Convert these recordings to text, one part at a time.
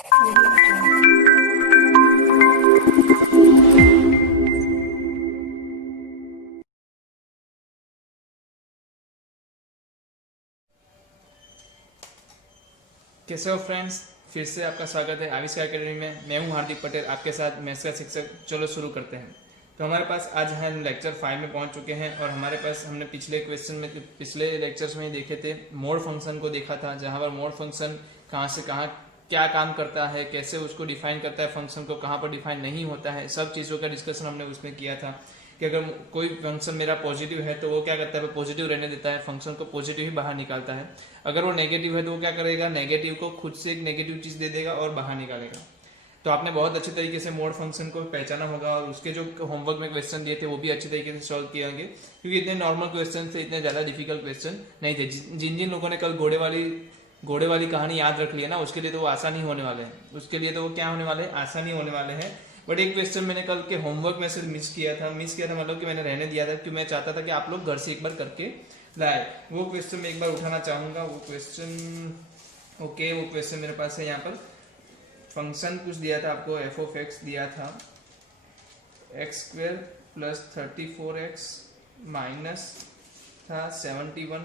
कैसे हो फ्रेंड्स, फिर से आपका स्वागत है आविष्कार अकेडमी में। मैं हूं हार्दिक पटेल, आपके साथ मैथ्स का शिक्षक। चलो शुरू करते हैं। तो हमारे पास आज हम लेक्चर 5 में पहुंच चुके हैं और हमारे पास हमने पिछले लेक्चर्स में देखे थे, मोड फंक्शन को देखा था, जहां पर मोड फंक्शन कहां से कहां क्या काम करता है, कैसे उसको डिफाइन करता है, फंक्शन को कहां पर डिफाइन नहीं होता है, सब चीज़ों का डिस्कशन हमने उसमें किया था कि अगर कोई फंक्शन मेरा पॉजिटिव है तो वो क्या करता है, पॉजिटिव रहने देता है, फंक्शन को पॉजिटिव ही बाहर निकालता है। अगर वो नेगेटिव है तो वो क्या करेगा, नेगेटिव को खुद से एक नेगेटिव चीज़ दे देगा और बाहर निकालेगा। तो आपने बहुत अच्छे तरीके से मोड फंक्शन को पहचाना होगा और उसके जो होमवर्क में क्वेश्चन दिए थे वो भी अच्छे तरीके से सॉल्व किए होंगे, क्योंकि इतने नॉर्मल क्वेश्चन थे, इतने ज़्यादा डिफिकल्ट क्वेश्चन नहीं थे। जिन जिन लोगों ने कल घोड़े वाली कहानी याद रख ली है ना, उसके लिए तो वो आसानी होने वाले हैं, उसके लिए तो वो क्या होने वाले हैं, आसानी होने वाले हैं। बट एक क्वेश्चन मैंने कल के होमवर्क में से मिस किया था मतलब कि मैंने रहने दिया था, क्योंकि मैं चाहता था कि आप लोग घर से एक बार करके लाए। वो क्वेश्चन मैं एक बार उठाना चाहूंगा। वो क्वेश्चन मेरे पास है। यहाँ पर फंक्शन कुछ दिया था आपको, एफ ऑफ एक्स दिया था, x square plus 34x minus था 71,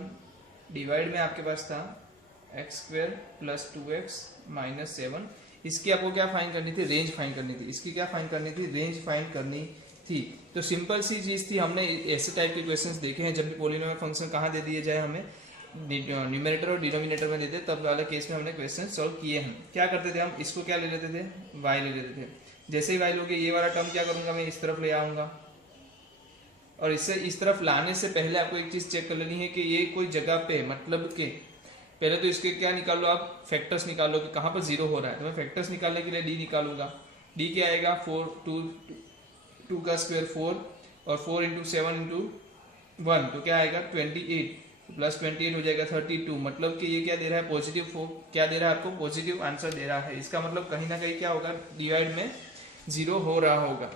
डिवाइड में आपके पास था x square plus 2x minus 7। इसकी आपको क्या फाइंड करनी थी, रेंज फाइंड करनी थी। इसकी क्या फाइंड करनी थी, रेंज फाइंड करनी थी। तो सिंपल सी चीज़ थी, हमने ऐसे टाइप के क्वेश्चंस देखे हैं जब भी पॉलिनोमियल फंक्शन कहाँ दे दिए जाए, हमें न्यूमरेटर और डिनोमिनेटर में देते, तब वाले केस में हमने क्वेश्चन सॉल्व किए हैं। क्या करते थे हम, इसको क्या ले लेते थे, y ले लेते थे। जैसे ही y लोगे, ये वाला टर्म क्या करूंगा मैं, इस तरफ ले आऊंगा। और इससे इस तरफ लाने से पहले आपको एक चीज चेक कर लेनी है कि ये कोई जगह पे, मतलब के पहले तो इसके क्या निकाल लो आप, फैक्टर्स निकाल लो कि कहाँ पर जीरो हो रहा है। तो मैं फैक्टर्स निकालने के लिए डी निकालूंगा। डी क्या आएगा, 2 का स्क्वायर 4 और 4 इंटू 7 इंटू 1 तो क्या आएगा 28, प्लस 28 हो जाएगा 32। मतलब कि ये क्या दे रहा है, पॉजिटिव 4, क्या दे रहा है आपको, पॉजिटिव आंसर दे रहा है। इसका मतलब कहीं ना कहीं क्या होगा, डिवाइड में जीरो हो रहा होगा,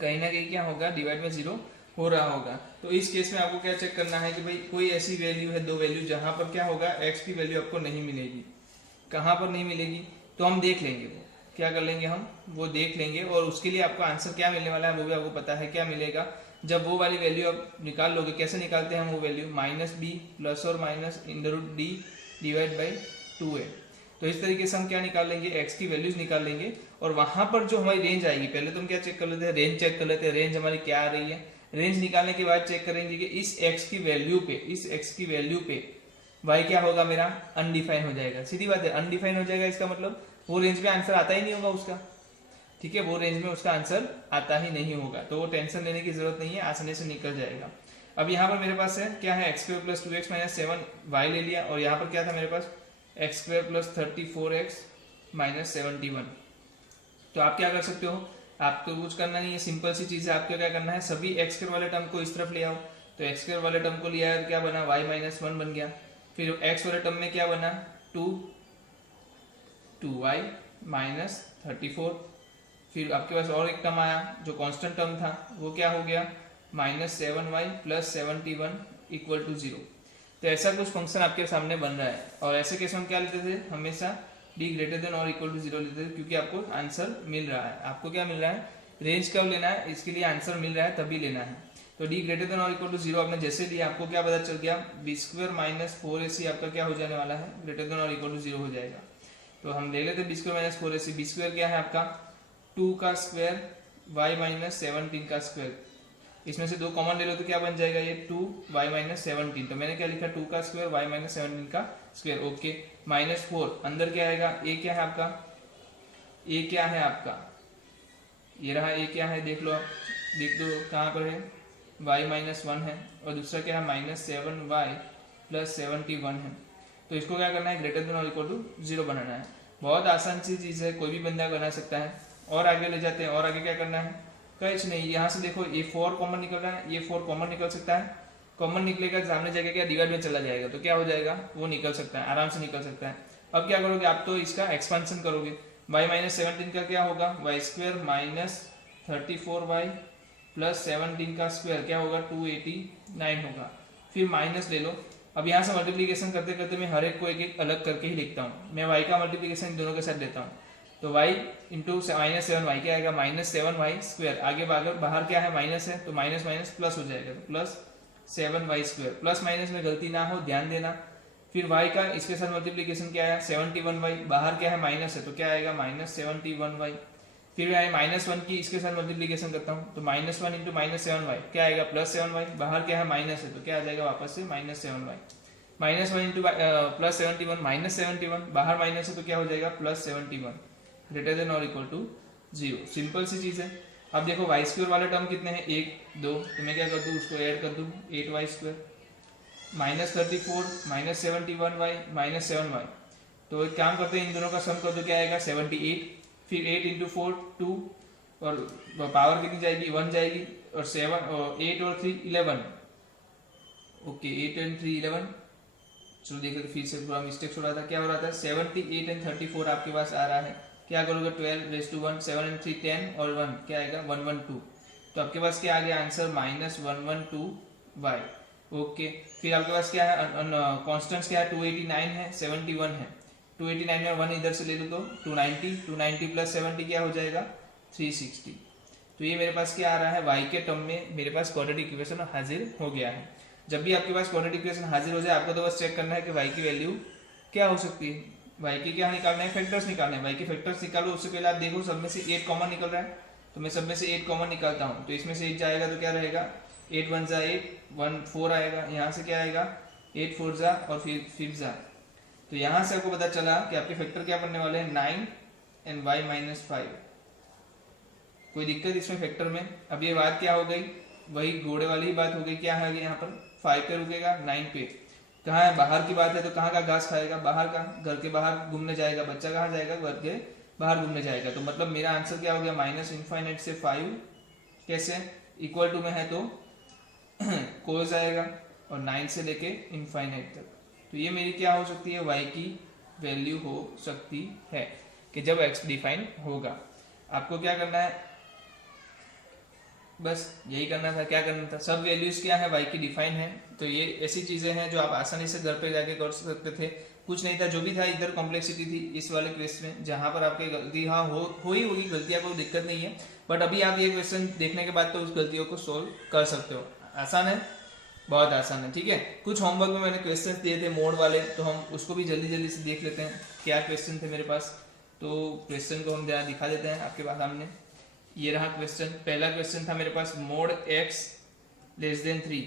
कहीं ना कहीं क्या होगा, डिवाइड में जीरो हो रहा होगा। तो इस केस में आपको क्या चेक करना है कि भाई कोई ऐसी वैल्यू है, दो वैल्यू, जहां पर क्या होगा, x की वैल्यू आपको नहीं मिलेगी। कहां पर नहीं मिलेगी, तो हम देख लेंगे, वो क्या कर लेंगे, हम वो देख लेंगे। और उसके लिए आपका आंसर क्या मिलने वाला है वो भी आपको पता है क्या मिलेगा। जब वो वाली वैल्यू आप निकाल लोगे, कैसे निकालते हैं हम वो वैल्यू, माइनस बी प्लस और माइनस इन root D divide by 2a। तो इस तरीके से हम क्या निकाल लेंगे, x की वैल्यूज निकाल लेंगे। और वहां पर जो हमारी रेंज आएगी, पहले तो हम क्या चेक कर लेते हैं, रेंज चेक कर लेते हैं, रेंज हमारी क्या आ रही है। रेंज निकालने के बाद चेक करेंगे कि इस x की वैल्यू पे y क्या होगा, मेरा अनडिफाइन हो जाएगा। सीधी बात है, अनडिफाइन हो जाएगा, इसका मतलब वो रेंज में आंसर आता ही नहीं होगा उसका। ठीक है, वो रेंज में उसका आंसर आता ही नहीं होगा, तो वो टेंशन लेने की जरूरत नहीं है, आसानी से निकल जाएगा। अब यहाँ पर मेरे पास है क्या है, x square plus 2x minus 7 y ले लिया, और यहाँ पर क्या था मेरे पास, x square plus 34x minus 71। तो आप क्या कर सकते हो, आपको कुछ करना नहीं है, सिंपल सी चीज है। आपको क्या करना है, सभी एक्स स्क्वायर वाले टर्म को इस तरफ ले आओ। तो एक्स स्क्वायर वाले टर्म को लिया है, क्या बना, y माइनस 1 बन गया। फिर एक्स वाले टर्म में क्या बना, 2y माइनस 34। फिर आपके पास और एक टर्म आया जो कांस्टेंट टर्म था, वो क्या हो गया, minus 7y plus 71 equal to 0। तो ऐसा कुछ फंक्शन आपके सामने बन रहा है, और ऐसे केस में हम क्या लेते थे, हमेशा d ग्रेटर देन और इक्वल टू 0 लेते थे, क्योंकि आपको आंसर मिल रहा है। आपको क्या मिल रहा है, रेंज कब लेना है, इसके लिए आंसर मिल रहा है तभी लेना है। तो d ग्रेटर देन और इक्वल टू 0 आपने जैसे लिया, आपको क्या पता चल गया, बी स्क्वायर माइनस 4ac आपका क्या हो जाने वाला है, ग्रेटर देन और इक्वल टू 0 हो जाएगा। तो हम ले लेते B square minus 4ac। B square क्या है आपका, 2 का स्क्वायर y माइनस 17 का स्क्वायर। इसमें से दो कॉमन ले लो तो क्या बन जाएगा, ये 2y माइनस 17। तो मैंने क्या लिखा, 2 का स्क्वायर y माइनस 17 का स्क्वायर। ओके, माइनस 4 अंदर क्या आएगा, a क्या है आपका, a क्या है आपका, ये रहा a क्या है, देख लो आप, देख दो कहाँ पर है, y माइनस 1 है, और दूसरा क्या है, माइनस 7y प्लस 71 है। तो इसको क्या करना है, ग्रेटर देन और इक्वल टू 0 बनाना है। बहुत आसान सी चीज़ है, कोई भी बंदा बना सकता है। और आगे ले जाते हैं, और आगे क्या करना है, कुछ नहीं, यहाँ से देखो ये 4 कॉमन निकल रहा है, ये 4 कॉमन निकल सकता है। कॉमन निकलेगा, सामने जगह क्या, डिवाइड में चला जाएगा, तो क्या हो जाएगा, वो निकल सकता है, आराम से निकल सकता है। अब क्या करोगे आप, तो इसका एक्सपेंशन करोगे। y माइनस 17 का क्या होगा, Y square minus 34y plus 17 का स्क्वायर क्या होगा, 289 होगा। फिर माइनस ले लो, अब यहाँ से मल्टीप्लीकेशन करते करते मैं हर एक को एक एक अलग करके ही लिखता हूँ। मैं y का मल्टीप्लीकेशन इन दोनों के साथ लेता हूँ, तो y इंटू -7y क्या आएगा, -7y²। आगे बाहर क्या है, माइनस है, तो माइनस माइनस प्लस हो जाएगा, तो +7y²। प्लस माइनस में गलती ना हो, ध्यान देना। फिर y का इसके साथ मल्टीप्लीकेशन क्या है, 71y, बाहर क्या है, माइनस है, तो क्या आएगा, -71y। फिर मैं -1 की इसके साथ मल्टीप्लीकेशन करता हूँ, तो -1 इंटू -7y क्या आएगा, +7y, बाहर क्या है, माइनस है, तो क्या आ जाएगा वापस से -7y। -1 इंटू +71 -71, बाहर माइनस है, तो क्या हो जाएगा, +71, ग्रेटर देन और इक्वल टू 0। सिंपल सी चीज है। अब देखो y² वाले टर्म कितने हैं, 1 2, तो मैं क्या कर दूँ, उसको ऐड कर दूँ, 8y², -34 -71y -7y। तो एक काम करते हैं, इन दोनों का सम कर दो, क्या आएगा, 78। फिर 8 इंटू 4 2, और पावर कितनी जाएगी, 1 जाएगी, और 7 और 8 और 3 11। Okay 8 and 3 11। चलो देखो फिर से थोड़ा मिस्टेक हो रहा था, क्या हो रहा था, 78 एंड 34 आपके पास आ रहा है, क्या करोगे, 12 7 एंड 3 10 और 1 क्या आएगा, 112। तो आपके पास क्या आ गया आंसर, -112y। ओके फिर आपके पास क्या है, कॉन्स्टेंट्स क्या है, 289 है, 71 है, 289 में 1 इधर से ले लो तो 290 प्लस 70 क्या हो जाएगा, 360। तो ये मेरे पास क्या आ रहा है, y के टर्म में मेरे पास क्वाड्रेटिक इक्वेशन हाजिर हो गया है। जब भी आपके पास क्वाड्रेटिक इक्वेशन हाजिर हो जाए, आपको तो बस चेक करना है कि y की वैल्यू क्या हो सकती है, y की क्या निकालना है, फैक्टर्स निकालना है। y के फैक्टर्स निकालो, उससे पहले आप देखो सब में से 8 कॉमन निकल रहा है, तो मैं सब में से 8 कॉमन निकालता हूँ, तो इसमें से 8 जाएगा तो क्या रहेगा, 8 1 जा 8 1 4 आएगा, यहाँ से क्या आएगा, 8 4 जा और फिर 5 जा। तो यहाँ से आपको पता चला कि आपके फैक्टर क्या बनने वाले हैं, 9 एंड y -5। कोई दिक्कत इसमें फैक्टर में। अब ये बात क्या हो गई, वही घोड़े वाली ही बात हो गई, क्या है यहाँ पर 5 पे रुकेगा, 9 पे कहाँ है, बाहर की बात है, तो कहाँ का घास खाएगा, बाहर का, घर के बाहर घूमने जाएगा, बच्चा कहाँ जाएगा, घर के बाहर घूमने जाएगा। तो मतलब मेरा आंसर क्या हो गया, -∞ से 5 कैसे इक्वल टू में है, तो कोस आएगा, और 9 से लेके इनफाइनाइट तक। तो ये मेरी क्या हो सकती है, y की वैल्यू हो सकती है, कि जब x डिफाइन होगा। आपको क्या करना है, बस यही करना था, क्या करना था, सब वैल्यूज क्या है, y की डिफाइन है। तो ये ऐसी चीजें हैं जो आप आसानी से घर पे जाके कर सकते थे, कुछ नहीं था, जो भी था इधर कॉम्प्लेक्सिटी थी इस वाले क्वेश्चन में, जहां पर आपकी गलती हाँ हो ही होगी, गलतियां कोई दिक्कत नहीं है, बट अभी आप ये क्वेश्चन देखने के बाद तो उस गलतियों को सोल्व कर सकते हो। आसान है, बहुत आसान है, ठीक है। कुछ होमवर्क में मैंने क्वेश्चन दिए थे मोड वाले, तो हम उसको भी जल्दी जल्दी से देख लेते हैं, क्या क्वेश्चन थे मेरे पास। तो क्वेश्चन को हम जरा दिखा देते हैं आपके सामने। ये रहा क्वेश्चन, पहला क्वेश्चन था मेरे पास, मोड x <3।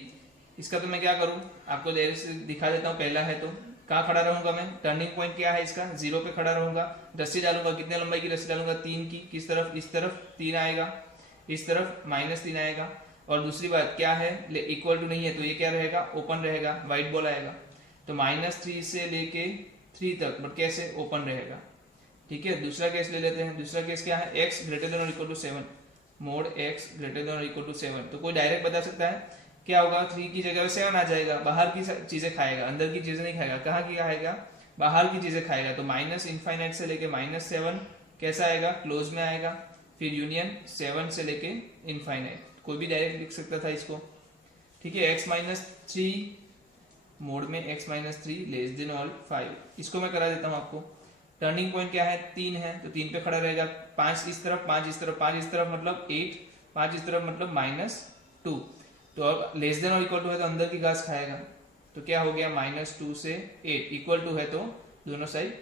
इसका तो मैं क्या करूं, आपको देर से दिखा देता हूं। पहला है तो कहाँ खड़ा रहूंगा मैं, टर्निंग पॉइंट क्या है इसका, 0 पे खड़ा रहूंगा, रस्सी डालूंगा, कितने लंबाई की रस्सी डालूंगा, 3 की, किस तरफ, इस तरफ 3 आएगा, इस तरफ -3 आएगा। और दूसरी बात क्या है, इक्वल टू नहीं है, तो ये क्या रहेगा, ओपन रहेगा, व्हाइट बॉल आएगा, तो -3 से लेके 3 तक, बट कैसे, ओपन रहेगा, ठीक है। दूसरा केस ले लेते हैं, दूसरा केस क्या है, x greater than equal to 7, mod x greater than equal to 7। तो कोई डायरेक्ट बता सकता है क्या होगा, 3 की जगह 7 आ जाएगा, बाहर की चीजें खाएगा, अंदर की चीजें नहीं खाएगा, कहाँ की खाएगा, बाहर की चीजें खाएगा। तो -∞ से लेके -7 कैसा आएगा, क्लोज में आएगा, फिर यूनियन 7 से लेके इनफाइनाइट। कोई भी डायरेक्ट लिख सकता था इसको, ठीक है। x -3 मोड में x -3 लेस देन और 5, इसको मैं करा देता हूँ आपको। टर्निंग पॉइंट क्या है, 3 है, तो 3 पे खड़ा रहेगा, 5 इस तरफ, 5 इस तरफ, 5 इस तरफ मतलब 8, 5 इस तरफ मतलब -2। तो अब लेस देन और इक्वल टू है तो अंदर की घास खाएगा, तो क्या हो गया, -2 से 8, इक्वल टू है तो दोनों साइड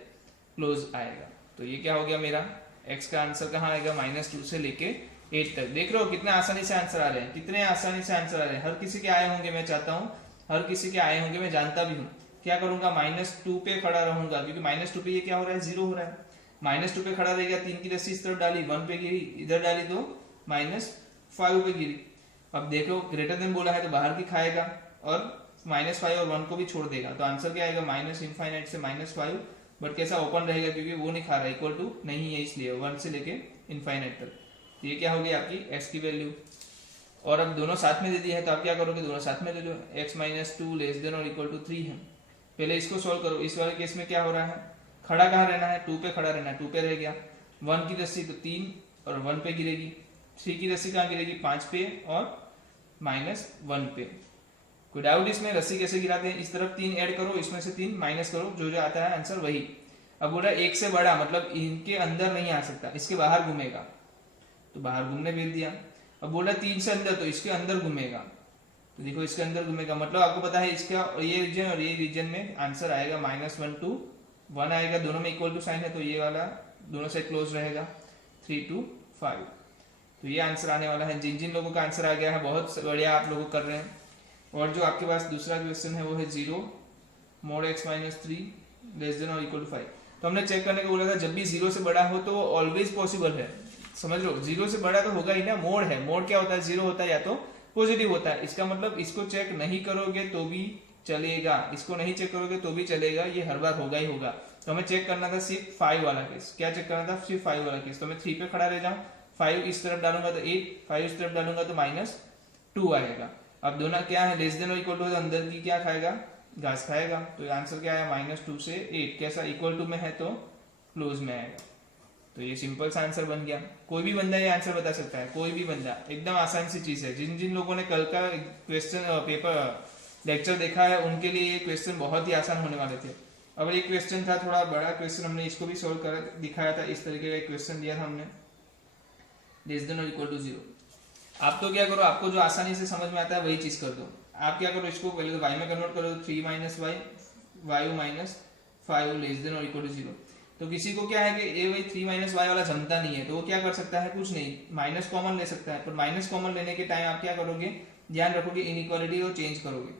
क्लोज आएगा। तो ये क्या हो गया मेरा, x का आंसर कहाँ आएगा, -2 से लेके 8 तक। देख रहे हो कितने आसानी से आंसर आ रहे हैं, कितने आसानी से आंसर आ रहे हैं। हर किसी के आए होंगे, मैं चाहता हूँ हर किसी के आए होंगे, मैं जानता भी हूँ। क्या करूंगा, -2 पे खड़ा रहूंगा, क्योंकि -2 पे ये क्या हो रहा है, 0 हो रहा है। -2 पे खड़ा रह गया, 3 की रस्सी इस तरफ डाली, 1 पे गिरी, इधर डाली तो -5 पे गिरी। अब देखो ग्रेटर देन बोला है तो बाहर की खाएगा, और -5 और 1 को भी छोड़ देगा, तो आंसर क्या आएगा, -∞ से -5, बट कैसा, ओपन रहेगा, क्योंकि वो नहीं खा रहा, इक्वल टू नहीं है, इसलिए 1 से लेके इनफाइनाइट तक। तो ये क्या होगी आपकी x की वैल्यू। और अब दोनों साथ में दे दिए हैं, तो आप क्या करोगे, दोनों साथ में ले लो, x -2 लेस देन और इक्वल टू 3 है। पहले इसको सोल्व करो। इस वाले केस में क्या हो रहा है, खड़ा कहाँ रहना है, 2 पे खड़ा रहना है, 2 पे रह गया, 1 की रस्सी तो 3 और 1 पे गिरेगी, 3 की रस्सी कहाँ गिरेगी, 5 पे और -1 पे। कोई डाउट इसमें? रस्सी कैसे गिराते हैं? इस तरफ 3 ऐड करो, इसमें से 3 माइनस करो, जो जो आता है आंसर वही। अब बोला 1 से बड़ा मतलब इनके अंदर नहीं आ सकता, इसके बाहर घूमेगा, तो बाहर घूमने भेज दिया। अब बोला 3 से अंदर, तो इसके अंदर घूमेगा, तो देखो इसके अंदर घूमेगा, मतलब आपको पता है इसका ये रीजन और ये रीजन में आंसर आएगा -1 to 1 आएगा, दोनों में इक्वल टू साइन है, तो ये वाला दोनों से क्लोज रहेगा 3 to 5, तो ये आंसर आने वाला है। जिन जिन लोगों का आंसर आ गया है बहुत बढ़िया, आप लोग कर रहे हैं। और जो आपके पास दूसरा क्वेश्चन है वो है 0 mod x - 3 लेस देन और इक्वल टू 5। तो हमने चेक करने को बोला था, जब भी 0 से बड़ा हो तो ऑलवेज पॉसिबल है, समझ लो 0 से बड़ा तो होगा ही ना, मोड है, मोड क्या होता है, 0 होता है या तो पॉजिटिव होता है, इसका मतलब इसको चेक नहीं करोगे तो भी चलेगा, इसको नहीं चेक करोगे तो भी चलेगा, ये हर बार होगा ही होगा। तो हमें चेक करना था सिर्फ 5 वाला केस, क्या चेक करना था, सिर्फ 5 वाला केस। तो मैं 3 पे खड़ा रह जाऊं, 5 इस तरफ डालूंगा तो 8, 5 इस तरफ डालूंगा तो -2 आएगा। अब दोनों क्या है, लेस देन और इक्वल टू, अंदर की क्या खाएगा, घास खाएगा, तो आंसर क्या है -2 से 8, कैसा इक्वल टू में है तो क्लोज में आएगा। तो ये सिंपल सा आंसर बन गया, कोई भी बंदा ये आंसर बता सकता है, कोई भी बंदा, एकदम आसान सी चीज है। जिन जिन लोगों ने कल का क्वेश्चन पेपर लेक्चर देखा है उनके लिए ये क्वेश्चन बहुत ही आसान होने वाले थे। अब एक क्वेश्चन था थोड़ा बड़ा क्वेश्चन, हमने इसको भी सोल्व कर दिखाया था, इस तरीके का एक क्वेश्चन दिया था हमने, लेस देन और इक्वल टू 0। आप तो क्या करो, आपको जो आसानी से समझ में आता है वही चीज कर दो। आप क्या करो, इसको पहले तो y में कन्वर्ट करो, 3 - y -5 लेस देन और इक्वल टू 0। तो किसी को क्या है कि ये वही 3 - y वाला जमता नहीं है, तो वो क्या कर सकता है, कुछ नहीं, माइनस कॉमन ले सकता है, पर माइनस कॉमन लेने के टाइम आप क्या करोगे, ध्यान रखोगे इनइक्वालिटी को चेंज करोगे,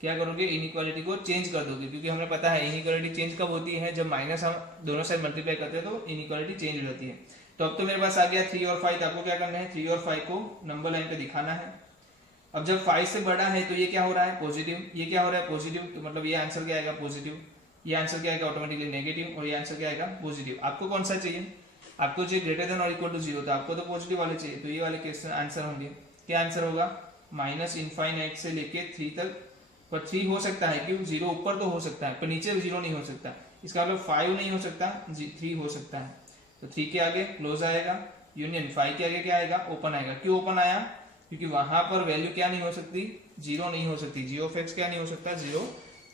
क्या करोगे, इनइक्वालिटी को चेंज कर दोगे, क्योंकि हमें पता है इनइक्वालिटी चेंज कब होती है, जब माइनस हम दोनों साइड मल्टीप्लाई करते हैं तो इनइक्वालिटी चेंज हो जाती है। तो अब तो मेरे पास आ गया 3 और 5, आपको क्या करना है, 3 और 5 को नंबर लाइन पे दिखाना है। अब जब 5 से बड़ा है तो ये क्या हो रहा है, पॉजिटिव, ये क्या हो रहा है, पॉजिटिव, तो मतलब ये आंसर क्या आएगा, पॉजिटिव, ये आंसर क्या आएगा, ऑटोमेटिकली नेगेटिव, और ये आंसर क्या आएगा, पॉजिटिव। आपको कौन सा चाहिए, आपको चाहिए ग्रेटर देन और इक्वल टू 0, तो आपको तो पॉजिटिव वाले चाहिए, तो ये वाले क्वेश्चन आंसर होंगे, क्या आंसर होगा, -∞ से लेके 3 तक, पर 3 हो सकता है, क्यों, 0 ऊपर तो हो सकता है पर नीचे 0 नहीं हो सकता, इसका मतलब 5 नहीं हो सकता, 3 हो सकता है, तो 3 के आगे क्लोज आएगा, यूनियन 5 के आगे क्या आएगा, ओपन आएगा। क्यों ओपन आया, क्योंकि वहां पर वैल्यू क्या नहीं हो सकती, 0 नहीं हो सकती, g ऑफ x क्या नहीं हो सकता, 0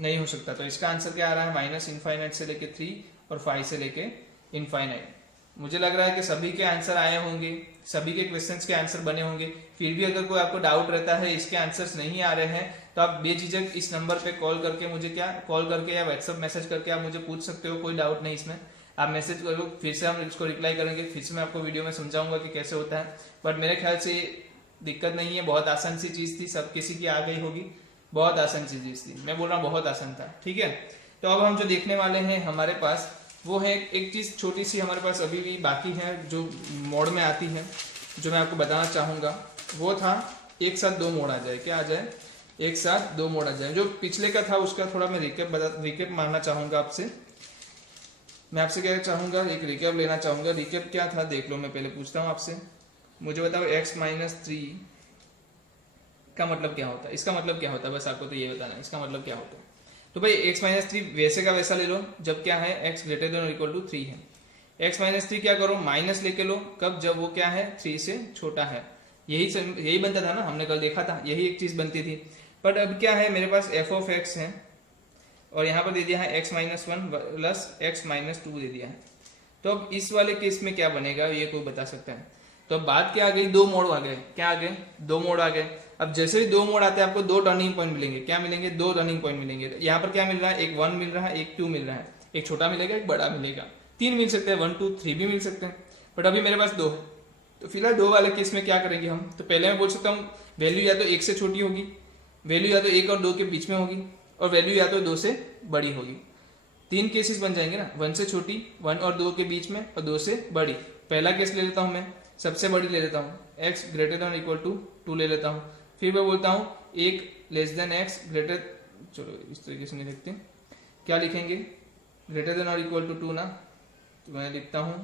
नहीं हो सकता। तो इसका आंसर क्या आ रहा है, -∞ से लेके 3 और 5 से लेके इनफाइनाइट। मुझे लग रहा है कि सभी के आंसर आए होंगे, सभी के क्वेश्चंस के आंसर बने होंगे। फिर भी अगर कोई आपको डाउट रहता है, इसके आंसर्स नहीं आ रहे हैं, तो आप बेझिझक इस नंबर पे कॉल करके मुझे कॉल करके या व्हाट्सएप मैसेज करके आप मुझे पूछ सकते हो, कोई डाउट नहीं इसमें, आप मैसेज करो, फिर से हम इसको रिप्लाई करेंगे, फिर से मैं आपको वीडियो में समझाऊंगा कि कैसे होता है। बट मेरे ख्याल से दिक्कत नहीं है, बहुत आसान सी चीज थी, सब किसी की आ गई होगी, बहुत आसान सी चीज थी, मैं बोल रहा हूँ बहुत आसान था, ठीक है। तो अब हम जो देखने वाले हैं हमारे पास वो है एक चीज छोटी सी हमारे पास अभी भी बाकी है, जो मोड में आती है, जो मैं आपको बताना चाहूंगा, वो था एक साथ 2 मोड आ जाए, क्या आ जाए, एक साथ 2 मोड आ जाए। जो पिछले का था उसका थोड़ा मैं रिकेप मारना चाहूंगा आपसे, मैं आपसे क्या चाहूंगा, एक रिकेप लेना चाहूंगा। रिकेप क्या था देख लो, मैं पहले पूछता हूँ आपसे, मुझे बताओ x - 3 का मतलब क्या होता है, इसका मतलब क्या होता है, बस आपको तो ये बताना है इसका मतलब क्या होता है। तो भाई x - 3 वैसे का वैसा ले लो, जब क्या है x ग्रेटर देन और इक्वल टू 3 है। x - 3 क्या करो, माइनस लेके लो, कब, जब वो क्या है 3 से छोटा है, यही बनता था ना, हमने कल देखा था, यही एक चीज बनती थी। बट अब क्या है, मेरे पास f ऑफ x है और यहाँ पर दे दिया है x - 1 प्लस x - 2 दे दिया है। तो अब इस वाले केस में क्या बनेगा, ये कोई बता सकता है। तो अब बात क्या आ गई, 2 मोड आ गए, क्या आ गए, 2 मोड आ गए। अब जैसे ही 2 मोड आते हैं आपको 2 टर्निंग पॉइंट मिलेंगे, क्या मिलेंगे, 2 टर्निंग पॉइंट मिलेंगे। यहाँ पर क्या मिल रहा है, एक 1 मिल रहा है, एक 2 मिल रहा है, एक छोटा मिलेगा एक बड़ा मिलेगा, 3 मिल सकते हैं, 1 2 3 भी मिल सकते हैं। बट अभी मेरे पास 2 है, तो फिलहाल 2 वाले केस में क्या करेंगे हम, तो पहले मैं बोल सकता हूँ वैल्यू या तो 1 से छोटी होगी, वैल्यू या तो 1 और 2 के बीच में होगी, और वैल्यू या तो 2 से बड़ी होगी। 3 केसेस बन जाएंगे ना, 1 से छोटी, 1 और 2 के बीच में, और 2 से बड़ी। पहला केस ले लेता हूँ मैं, सबसे बड़ी ले लेता हूँ, x greater than equal to 2 ले लेता हूँ। फिर मैं बोलता हूँ 1 लेस देन x ग्रेटर, चलो इस तरीके से नहीं लिखते, क्या लिखेंगे, ग्रेटर देन और इक्वल टू 2 ना, तो मैं लिखता हूँ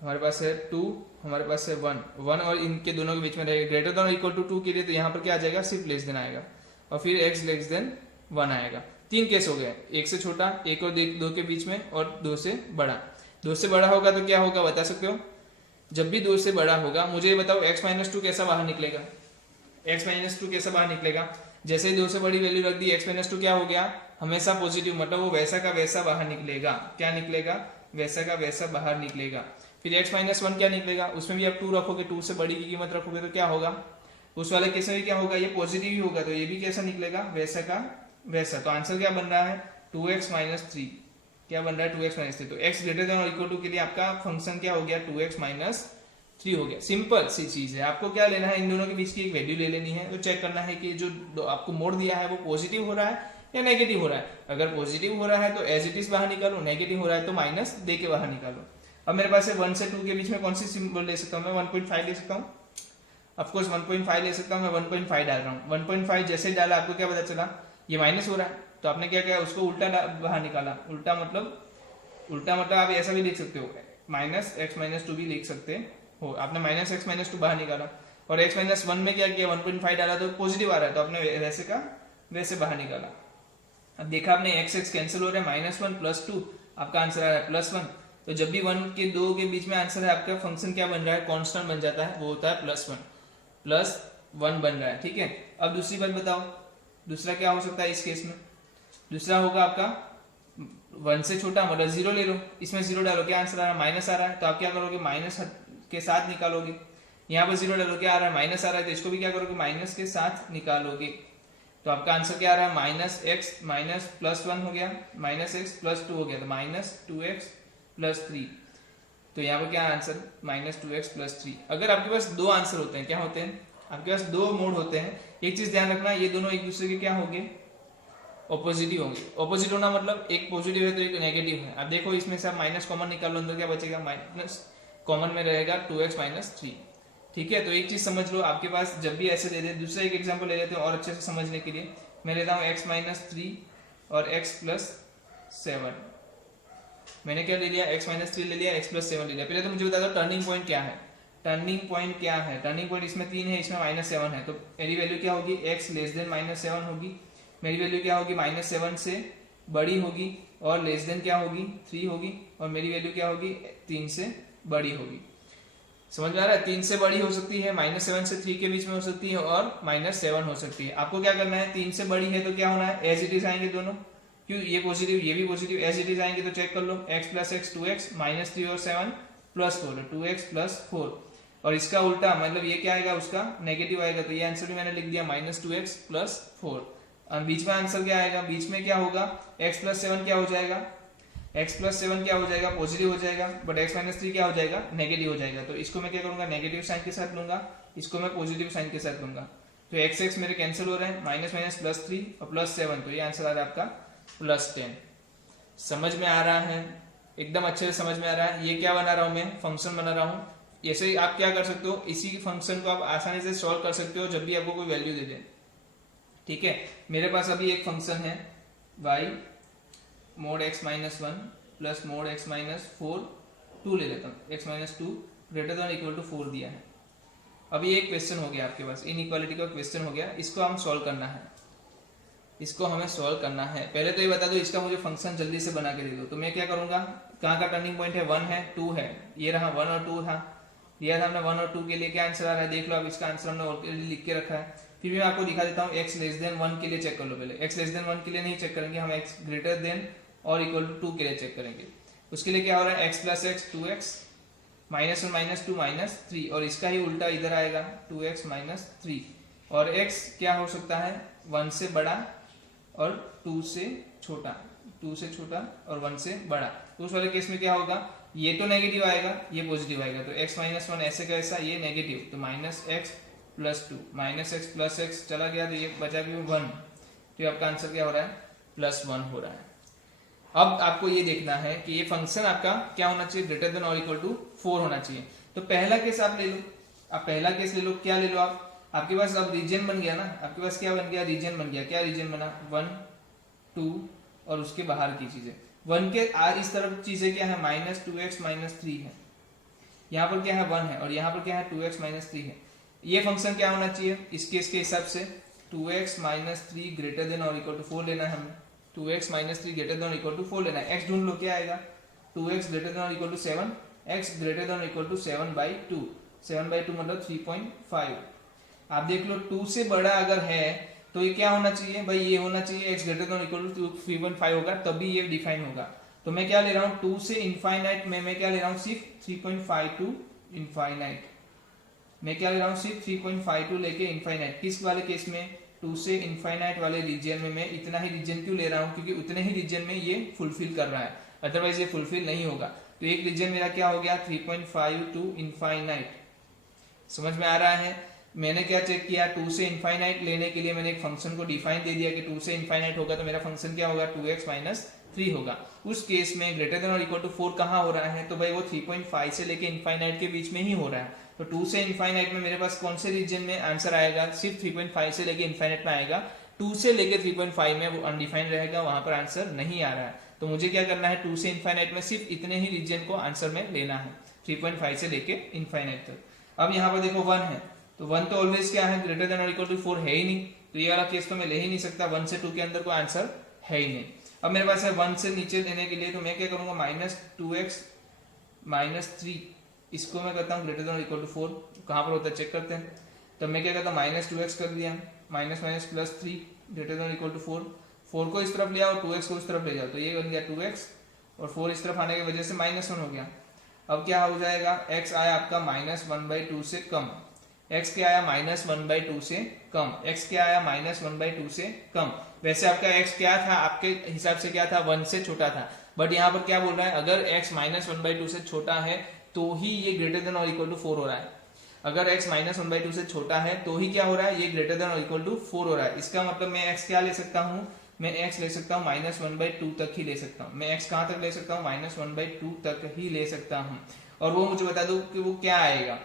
हमारे पास है 2, हमारे पास है 1 और इनके दोनों के बीच में रहेगा। ग्रेटर देन और इक्वल टू 2 के लिए तो यहाँ पर क्या आ जाएगा, सिर्फ लेस देन आएगा, और फिर x लेस देन 1 आएगा। 3 केस हो गए, 1 से छोटा, 1 और 2 के बीच में, और 2 से बड़ा। 2 से बड़ा होगा तो क्या होगा बता सकते हो, जब भी 2 से बड़ा होगा, मुझे ये बताओ x - 2 कैसा बाहर निकलेगा, x माइनस टू कैसा बाहर निकलेगा, जैसे ही 2 से बड़ी वैल्यू रख दी x माइनस टू क्या हो गया, हमेशा पॉजिटिव, मतलब वो वैसा का वैसा बाहर निकलेगा। क्या निकलेगा, वैसा का वैसा बाहर निकलेगा। फिर x माइनस वन क्या निकलेगा, उसमें भी आप 2 रखोगे, 2 से बड़ी की कीमत रखोगे तो क्या होगा, उस वाले केस में भी क्या होगा, ये पॉजिटिव ही होगा, तो ये भी कैसा निकलेगा, वैसा का वैसा। तो आंसर क्या बन रहा है, 2x माइनस थ्री। क्या बन रहा है, 2x माइनस थ्री। तो x ग्रेटर देन और इक्वल टू के लिए आपका फंक्शन क्या हो गया, 2x माइनस थ्री हो गया। सिंपल सी चीज है, आपको क्या लेना है, इन दोनों के बीच की एक वैल्यू ले लेनी है, तो चेक करना है कि जो आपको मोड दिया है वो पॉजिटिव हो रहा है या नेगेटिव हो रहा है। अगर पॉजिटिव हो रहा है तो एज इट इज बाहर निकालो, नेगेटिव हो रहा है तो माइनस दे के बाहर निकालो। अब मेरे पास है 1 से 2 के बीच में कौन सी सिंबल ले सकता हूँ मैं, 1.5 ले सकता हूँ। ऑफकोर्स 1.5 ले सकता हूँ, मैं 1.5 डाल रहा हूँ। 1.5 जैसे डाला आपको क्या पता चला, ये माइनस हो रहा है, तो आपने क्या किया, उसको उल्टा बाहर निकाला। उल्टा मतलब आप ऐसा भी लिख सकते हो, माइनस एक्स माइनस टू भी लिख सकते हो। आपने माइनस एक्स माइनस टू बाहर निकाला और एक्स माइनस वन में क्या किया, 1.5 डाला तो पॉजिटिव आ रहा है, तो आपने वैसे का वैसे बाहर निकाला। अब देखा आपने एक्स एक्स कैंसिल हो रहा है, माइनस वन प्लस टू, आपका आंसर आ रहा है प्लस वन। तो जब भी 1 के 2 के बीच में आंसर है, आपका फंक्शन क्या बन रहा है, कांस्टेंट बन जाता है, वो होता है प्लस वन बन रहा है। ठीक है, अब दूसरी बात बताओ, दूसरा क्या हो सकता है इस केस में, दूसरा होगा आपका 1 से छोटा, मतलब 0 ले लो, इसमें 0 डालो, क्या आंसर आ रहा है, माइनस आ रहा है, तो आप क्या करोगे, माइनस के साथ निकालोगे। यहाँ पर 0 डालो, क्या आ रहा है, माइनस आ रहा है, तो इसको भी क्या करोगे, माइनस के साथ निकालोगे। तो आपका आंसर क्या आ रहा है, minus x minus plus one हो गया, माइनस एक्स प्लस टू हो गया, तो माइनस 2x प्लस थ्री। तो यहाँ पर क्या answer, minus 2x plus three. अगर आपके पास दो आंसर होते हैं, क्या होते हैं, आपके पास दो मोड होते हैं, एक चीज ध्यान रखना, ये दोनों एक दूसरे के क्या होंगे, ऑपोजिटिव होंगे। ऑपोजिट होना मतलब एक पॉजिटिव है तो एक नेगेटिव है। अब देखो इसमें से आप माइनस कॉमन निकाल लो, अंदर क्या बचेगा, माइनस कॉमन में रहेगा 2x माइनस थ्री। ठीक है, तो एक चीज समझ लो, आपके पास जब भी ऐसे दे दे, दूसरा एक एग्जांपल ले लेते हैं और अच्छे से समझने के लिए। मैं लेता हूँ x माइनस थ्री और x प्लस सेवन। मैंने क्या ले लिया, x माइनस थ्री ले लिया, x प्लस सेवन ले लिया। पहले तो मुझे बता दो टर्निंग पॉइंट क्या है, टर्निंग पॉइंट क्या है। टर्निंग पॉइंट इसमें 3 है, इसमें माइनस सेवन है, तो मेरी वैल्यू क्या होगी, x less than minus seven होगी। मेरी वैल्यू क्या होगी, माइनस सेवन से बड़ी होगी, और लेस देन क्या होगी, 3 होगी, और मेरी वैल्यू क्या होगी, 3 से बड़ी होगी। समझ में आ रहा है, 3 से बड़ी हो सकती है, माइनस सेवन से 3 के बीच में हो सकती है, और माइनस सेवन हो सकती है। आपको क्या करना है, 3 से बड़ी है तो क्या होना है, एज इट इज आएंगे दोनों, क्यों, ये पॉजिटिव ये भी पॉजिटिव, एज इट इज आएंगे। तो चेक कर लो, x plus x 2x minus three और 7 प्लस 4, 2x प्लस 4। और इसका उल्टा मतलब ये क्या आएगा, उसका नेगेटिव आएगा, तो ये आंसर भी मैंने लिख दिया, माइनस 2x प्लस 4। और बीच में आंसर क्या आएगा, बीच में क्या होगा, x प्लस सेवन क्या हो जाएगा, x प्लस सेवन क्या हो जाएगा, पॉजिटिव हो जाएगा, बट x माइनस थ्री क्या हो जाएगा, नेगेटिव हो जाएगा। तो इसको मैं क्या करूंगा, नेगेटिव साइन के साथ लूंगा, इसको मैं पॉजिटिव साइन के साथ लूंगा। तो x x मेरे कैंसिल हो रहे हैं, माइनस माइनस प्लस थ्री और प्लस सेवन, तो ये आंसर आ रहा है आपका प्लस 10। समझ में आ रहा है, एकदम अच्छे से समझ में आ रहा है। ये क्या बना रहा हूं मैं, फंक्शन बना रहा हूं। ऐसे ही आप क्या कर सकते हो, इसी फंक्शन को आप आसानी से सॉल्व कर सकते हो जब भी आपको कोई वैल्यू दे दे। ठीक है, मेरे पास अभी एक फंक्शन है y mod x minus one plus mod x minus four, टू ले लेता हूँ, x minus two greater than equal to 4 दिया है। अभी एक क्वेश्चन हो गया आपके पास, इनइक्वालिटी का क्वेश्चन हो गया, इसको हम सॉल्व करना है, इसको हमें सॉल्व करना है। पहले तो ये बता दो, इसका मुझे फंक्शन जल्दी से बना के दे दो। तो मैं क्या करूंगा, कहाँ का टर्निंग पॉइंट है, 1 है 2 है, ये रहा 1 और 2 था, दिया था हमने 1 और 2 के लिए। क्या आंसर आ रहा है देख लो, अब इसका आंसर हमने ऑलरेडी लिख के रखा है। फिर भी मैं आपको दिखा देता हूँ, x लेस देन 1 के लिए चेक कर लो। पहले x लेस देन 1 के लिए नहीं चेक करेंगे हम, x ग्रेटर देन और इक्वल टू 2 के लिए चेक करेंगे। उसके लिए क्या हो रहा है, x plus x 2x minus one minus two minus three, और इसका ही उल्टा इधर आएगा 2x माइनस थ्री। और x क्या हो सकता है, 1 से बड़ा और 2 से छोटा, 2 से छोटा और 1 से बड़ा। तो उस वाले केस में क्या होगा, ये तो नेगेटिव आएगा, ये पॉजिटिव आएगा, तो x माइनस वन ऐसे का ऐसा, ये नेगेटिव, तो minus x plus two, minus x plus x चला गया, तो ये बचा भी 1। तो आपका आंसर क्या हो रहा है, प्लस 1 हो रहा है। अब आपको ये देखना है कि ये फंक्शन आपका क्या होना चाहिए, ग्रेटर देन और इक्वल टू 4 होना चाहिए। तो पहला केस आप ले लो, आप पहला केस ले लो, क्या ले लो आप, आपके पास अब रीजन बन गया ना, आपके पास क्या बन गया, रीजन बन गया। क्या रीजन बना, 1 2 और उसके बाहर की चीजें। 1 के इस तरफ चीजें क्या है, माइनस 2x माइनस थ्री है, यहाँ पर क्या है 1 है, और यहाँ पर क्या है 2x माइनस थ्री है। ये फंक्शन क्या होना चाहिए इस केस के हिसाब से, 2x minus three greater than और इक्वल टू 4 लेना है हमें। 2x minus three greater than और इक्वल टू 4 लेना है। x ढूंढ लो, क्या आएगा, 2x ग्रेटर देन और equal to 7, x greater than और इक्वल टू 7/2, 7/2 मतलब 3.5। आप देख लो 2 से बड़ा अगर है तो ये क्या होना चाहिए भाई, ये होना चाहिए x greater than equal to 3.5 होगा, तभी ये डिफाइन होगा। तो मैं क्या ले रहा हूँ 2 से इनफाइनाइट में मैं क्या ले रहा हूँ सिर्फ 3.5 टू इनफाइनाइट, मैं क्या ले रहा हूँ सिर्फ 3.52 लेके इनफाइनाइट। किस वाले केस में, 2 से इनफाइनाइट वाले रीजन में मैं इतना ही रीजन क्यों ले रहा हूँ, क्योंकि उतने ही रीजन में ये फुलफिल कर रहा है, अदरवाइज ये फुलफिल नहीं होगा। तो एक रीजन मेरा क्या हो गया 3.5 टू इनफाइनाइट, समझ में आ रहा है। मैंने क्या चेक किया, 2 से इनफाइनाइट लेने के लिए मैंने एक फंक्शन को डिफाइन दे दिया कि 2 से इनफाइनाइट होगा तो मेरा फंक्शन क्या होगा 2x माइनस 3 होगा। उस केस में ग्रेटर देन और इक्वल टू 4 कहाँ हो रहा है, तो भाई वो 3.5 से लेके इनफाइनाइट के बीच में ही हो रहा है। तो 2 से इनफाइनाइट में मेरे पास कौन से रीजन में आंसर आएगा, सिर्फ 3.5 से लेके इनफाइनाइट में आएगा। 2 से लेके 3.5 में वो अनडिफाइंड रहेगा, वहां पर आंसर नहीं आ रहा है। तो मुझे क्या करना है 2 से इनफाइनाइट में सिर्फ इतने ही रीजन को आंसर में लेना है, 3.5 से लेके इनफाइनाइट तक। अब यहाँ पर देखो 1 है, तो 1 तो ऑलवेज क्या है ग्रेटर देन और इक्वल टू 4 है ही नहीं, तो ये वाला केस तो मैं ले ही नहीं सकता, 1 से 2 के अंदर कोई आंसर है ही नहीं। अब मेरे पास है 1 से नीचे लेने के लिए, तो मैं क्या करूंगा माइनस 2x माइनस 3, इसको मैं करता हूँ ग्रेटर देन और इक्वल टू 4, कहाँ पर होता है चेक करते हैं। तब मैं क्या करता हूँ माइनस 2x कर दिया, minus minus plus 3 greater than और इक्वल टू 4, 4 को इस तरफ ले आओ 2x को इस तरफ ले जाओ, तो ये बन गया 2x और 4 इस तरफ आने की वजह से -1 हो गया। अब क्या हो जाएगा, x आया आपका -1/2 से कम, x क्या आया -1/2 से कम, x क्या आया -1/2 से कम। वैसे आपका x क्या था, आपके हिसाब से क्या था 1 से छोटा था, बट यहाँ पर क्या बोल रहा है अगर x -1/2 से छोटा है तो ही ये ग्रेटर देन और इक्वल टू 4 हो रहा है। अगर x -1/2 से छोटा है तो ही क्या हो रहा है, ये ग्रेटर देन और इक्वल टू 4 हो रहा है। इसका मतलब मैं x क्या ले सकता हूँ, मैं x ले सकता हूँ -1/2 तक ही ले सकता हूँ। मैं x कहाँ तक ले सकता हूँ -1/2 तक ही ले सकता हूँ। और वो मुझे बता दो कि वो क्या आएगा,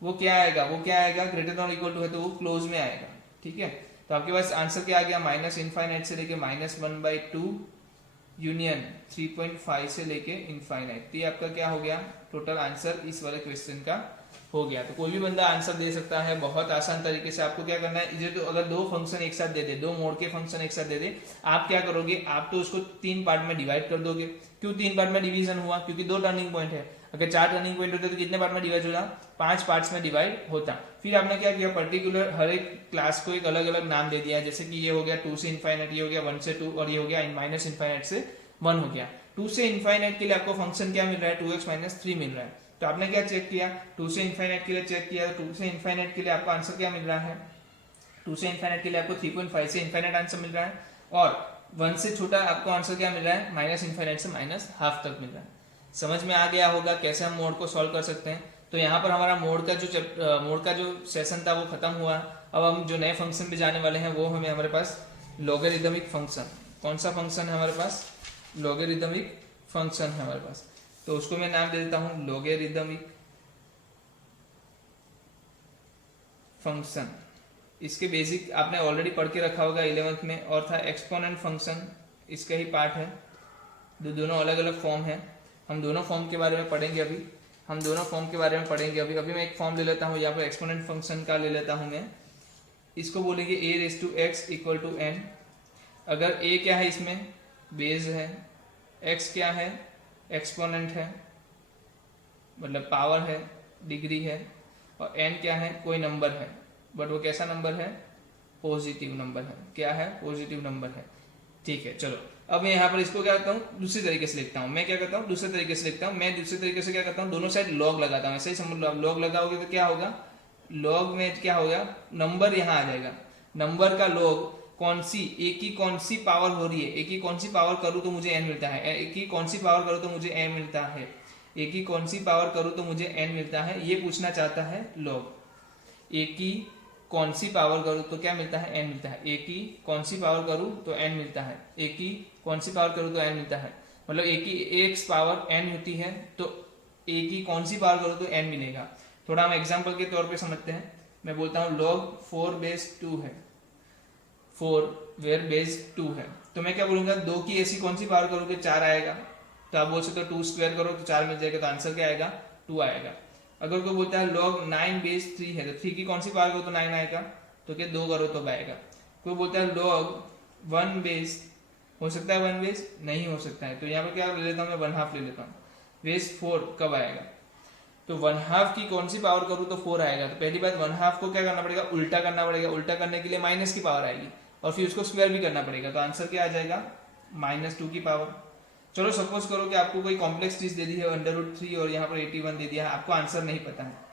वो क्या आएगा, वो क्या आएगा ग्रेटर देन और इक्वल टू है तो वो क्लोज में आएगा। ठीक है, तो आपके पास आंसर क्या आ गया माइनस इनफाइनाइट से लेके -1/2 यूनियन 3.5 से लेके इनफाइनाइट। तो ये आपका क्या हो गया टोटल आंसर इस वाले क्वेश्चन का हो गया। तो कोई भी बंदा आंसर दे सकता है बहुत आसान तरीके से। आपको क्या करना है, तो अगर 2 फंक्शन एक साथ दे दे, 2 मोड के फंक्शन एक साथ दे दे, आप क्या करोगे, आप तो उसको 3 पार्ट में डिवाइड कर दोगे। क्यों 3 पार्ट में डिवीजन हुआ, क्योंकि 2 टर्निंग पॉइंट है। अगर 4 टर्निंग पॉइंट होते तो कितने पार्ट में डिवाइड होता, 5 पार्ट्स में डिवाइड होता। फिर आपने क्या किया, पर्टिकुलर हर एक क्लास को एक अलग अलग नाम दे दिया, जैसे कि ये हो गया 2 से इनफाइनाइट, ये हो गया 1 से 2 और ये हो गया माइनस इनफाइनाइट से 1 हो गया। 2 से इनफाइनाइट के लिए आपको फंक्शन क्या मिल रहा है 2x माइनस 3 मिल रहा है। तो आपने क्या चेक किया, 2 से इनफाइनाइट के लिए चेक किया, 2 से इनफाइनाइट के लिए आपको आंसर क्या मिल रहा है, 2 से इनफाइनाइट के लिए आपको 3.5 से इनफाइनाइट आंसर मिल रहा है, और 1 से छोटा आपको आंसर क्या मिल रहा है माइनस इनफाइनाइट से -1/2 तक मिल रहा है। समझ में आ गया होगा कैसे हम मोड को सॉल्व कर सकते हैं। तो यहाँ पर हमारा मोड का जो सेशन था वो खत्म हुआ। अब हम जो नए फंक्शन पे जाने वाले हैं वो हमें हमारे पास लॉगरिदमिक फंक्शन, कौन सा फंक्शन है हमारे पास, लॉगरिदमिक फंक्शन है हमारे पास। तो उसको मैं नाम दे देता हूं लॉगरिदमिक फंक्शन। इसके बेसिक आपने ऑलरेडी पढ़ के रखा होगा 11th में, और था एक्सपोनेंट फंक्शन, इसका ही पार्ट है। दोनों अलग अलग फॉर्म है, हम दोनों फॉर्म के बारे में पढ़ेंगे अभी, हम दोनों फॉर्म के बारे में पढ़ेंगे अभी। अभी मैं एक फॉर्म ले लेता हूँ, यहाँ पर एक्सपोनेंट फंक्शन का ले लेता हूँ मैं, इसको बोलेंगे a⁻x = n। अगर a क्या है इसमें बेस है, x क्या है एक्सपोनेंट है मतलब पावर है, डिग्री है, और n क्या है कोई नंबर है, बट वो कैसा नंबर है पॉजिटिव नंबर है। क्या है पॉजिटिव नंबर है। ठीक है, चलो अब मैं यहाँ पर इसको क्या करता हूँ दूसरी तरीके से लिखता हूँ। मैं क्या करता हूँ दूसरे तरीके से लिखता हूँ, मैं दूसरे तरीके से क्या करता हूँ दोनों साइड लॉग लगाता हूँ। ऐसे ही समझ लो, लॉग लगाओगे तो क्या होगा, लॉग में क्या होगा नंबर यहाँ आ जाएगा, नंबर का लॉग कौन सी ए की कौन सी पावर हो रही है, ए की कौन सी पावर करूँ तो मुझे n मिलता है, ए की कौन सी पावर करूँ तो मुझे m मिलता है, ए की कौन सी पावर करूँ तो मुझे n मिलता है, ये पूछना चाहता है लॉग। ए की कौन सी पावर करूँ तो क्या मिलता है n मिलता है, ए की कौन सी पावर करूँ तो n मिलता है, ए की कौन सी पावर करूँ तो n मिलता है। मतलब ए की x पावर n होती है तो ए की कौन सी पावर करूँ तो n मिलेगा। थोड़ा हम एग्जाम्पल के तौर पे समझते हैं। मैं बोलता हूँ log 4/2 है, 4 वेयर बेस 2 है, तो मैं क्या बोलूंगा 2 की ऐसी कौन सी पावर करोगे 4 आएगा। तो आप बोल सकते हो 2 स्क्वायर करो तो 4 मिल जाएगा, तो आंसर क्या आएगा 2 आएगा। अगर कोई बोलता है log 9/3 है तो 3 की कौन सी पावर करो तो 9 आएगा, तो क्या 2 करो तो आएगा। कोई बोलता है log 1 हो सकता है 1 नहीं हो सकता है, तो यहाँ पर क्या ले लेता हूँ मैं 1/2 ले लेता हूँ, बेस 4 कब आएगा। तो 1/2 की कौन सी पावर करूँ तो 4 आएगा। तो पहली बात 1/2 को क्या करना पड़ेगा, उल्टा करना पड़ेगा। उल्टा करने के लिए माइनस की पावर आएगी और फिर उसको स्क्वायर भी करना पड़ेगा। तो आंसर क्या आ जाएगा, -2 की पावर। चलो सपोज करो कि आपको कोई कॉम्प्लेक्स चीज दे दी है √3 और यहाँ पर 81 दे दिया है, आपको आंसर नहीं पता है।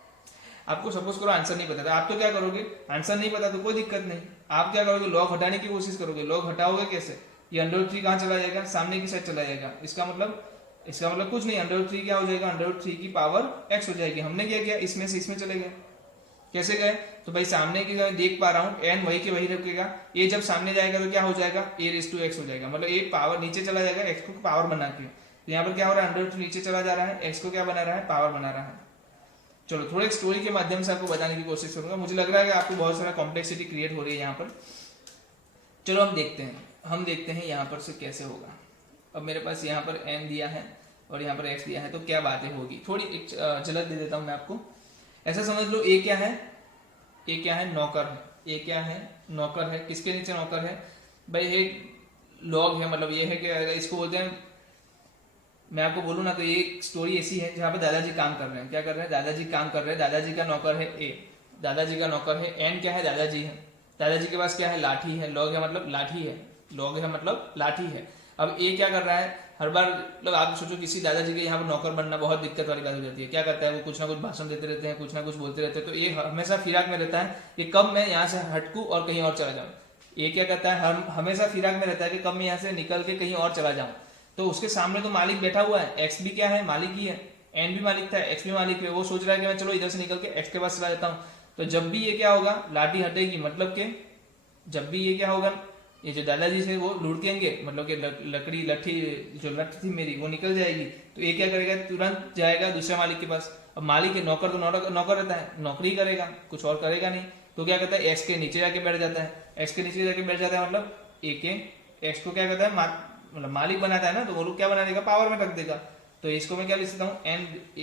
आपको सपोज करो आंसर नहीं पता था, आप तो क्या करोगे, आंसर नहीं पता तो कोई दिक्कत नहीं, आप क्या करोगे, लॉग हटाने की कोशिश करोगे। लॉग हटाओगे कैसे, ये √3 कहाँ चला जाएगा, सामने की साइड चला जाएगा। इसका मतलब कुछ नहीं, √3 क्या हो जाएगा, √3 की पावर x हो जाएगी। हमने क्या किया, इसमें से इसमें चले गए। कैसे गए, तो भाई सामने की देख पा रहा हूँ n वही के वही रखेगा, ये जब सामने जाएगा तो क्या हो जाएगा, a⁻x हो जाएगा। मतलब ये पावर नीचे चला जाएगा x को पावर बना के। तो यहाँ पर क्या हो रहा है, √3 नीचे चला जा रहा है, x को क्या बना रहा है, पावर बना रहा है। चलो थोड़े स्टोरी के माध्यम से आपको बताने की कोशिश करूंगा। मुझे लग रहा है कि आपको बहुत सारा कॉम्प्लेक्सिटी क्रिएट हो रही है यहाँ पर। चलो हम देखते हैं यहाँ पर से कैसे होगा। अब मेरे पास यहाँ पर n दिया है और यहाँ पर x दिया है, तो क्या बातें होगी, थोड़ी एक झलक दे देता हूँ मैं आपको। ऐसा समझ लो, a क्या है, नौकर है। a क्या है, नौकर है। किसके नीचे नौकर है भाई, ये लॉग है। मतलब ये है कि इसको बोलते हैं, मैं आपको बोलूँ ना तो ये स्टोरी ऐसी है जहाँ पे दादाजी काम कर रहे हैं। क्या कर रहे हैं, दादाजी काम कर रहे हैं। दादाजी का नौकर है ए, दादाजी का नौकर है। एन क्या है, दादाजी है। दादाजी के पास क्या है, लाठी है। लॉग है मतलब लाठी है, लॉग है मतलब लाठी है। अब ए क्या कर रहा है, हर बार मतलब आप सोचो किसी दादाजी के यहाँ पर नौकर बनना बहुत दिक्कत वाली बात हो जाती है। क्या करता है वो, कुछ ना कुछ भाषण देते रहते हैं, कुछ ना कुछ बोलते रहते हैं। तो ये हमेशा फिराक में रहता है कि कब मैं यहाँ से हटकूँ और कहीं और चला जाऊँ। ये क्या करता है, हमेशा फिराक में रहता है कि कब मैं यहाँ से निकल के कहीं और चला जाऊँ। तो उसके सामने तो मालिक बैठा हुआ है, एक्स भी क्या है, मालिक ही है। एन भी मालिक था, एक्स भी मालिक है। वो सोच रहा है कि मैं चलो इधर से निकल के एक्स के पास चला जाता हूँ। तो जब भी ये क्या होगा, लाठी हटेगी, मतलब कि जब भी ये क्या होगा, ये जो दादाजी से वो लुढ़केंगे, मतलब कि लकड़ी लठी जो लठ थी मेरी वो निकल जाएगी। तो ये क्या करेगा, तुरंत जाएगा दूसरे मालिक के पास। अब मालिक है, नौकर तो नौकर रहता है, नौकरी करेगा, कुछ और करेगा नहीं। तो क्या करता है, एक्स के नीचे जाके बैठ जाता है। एक्स के नीचे जाके बैठ जाता है मतलब ए के एक्स को क्या करता है, मतलब मालिक बनाता है ना, तो वो लोग क्या बना देगा, पावर में रख देगा। तो इसको मैं क्या लिख सकता हूँ, n =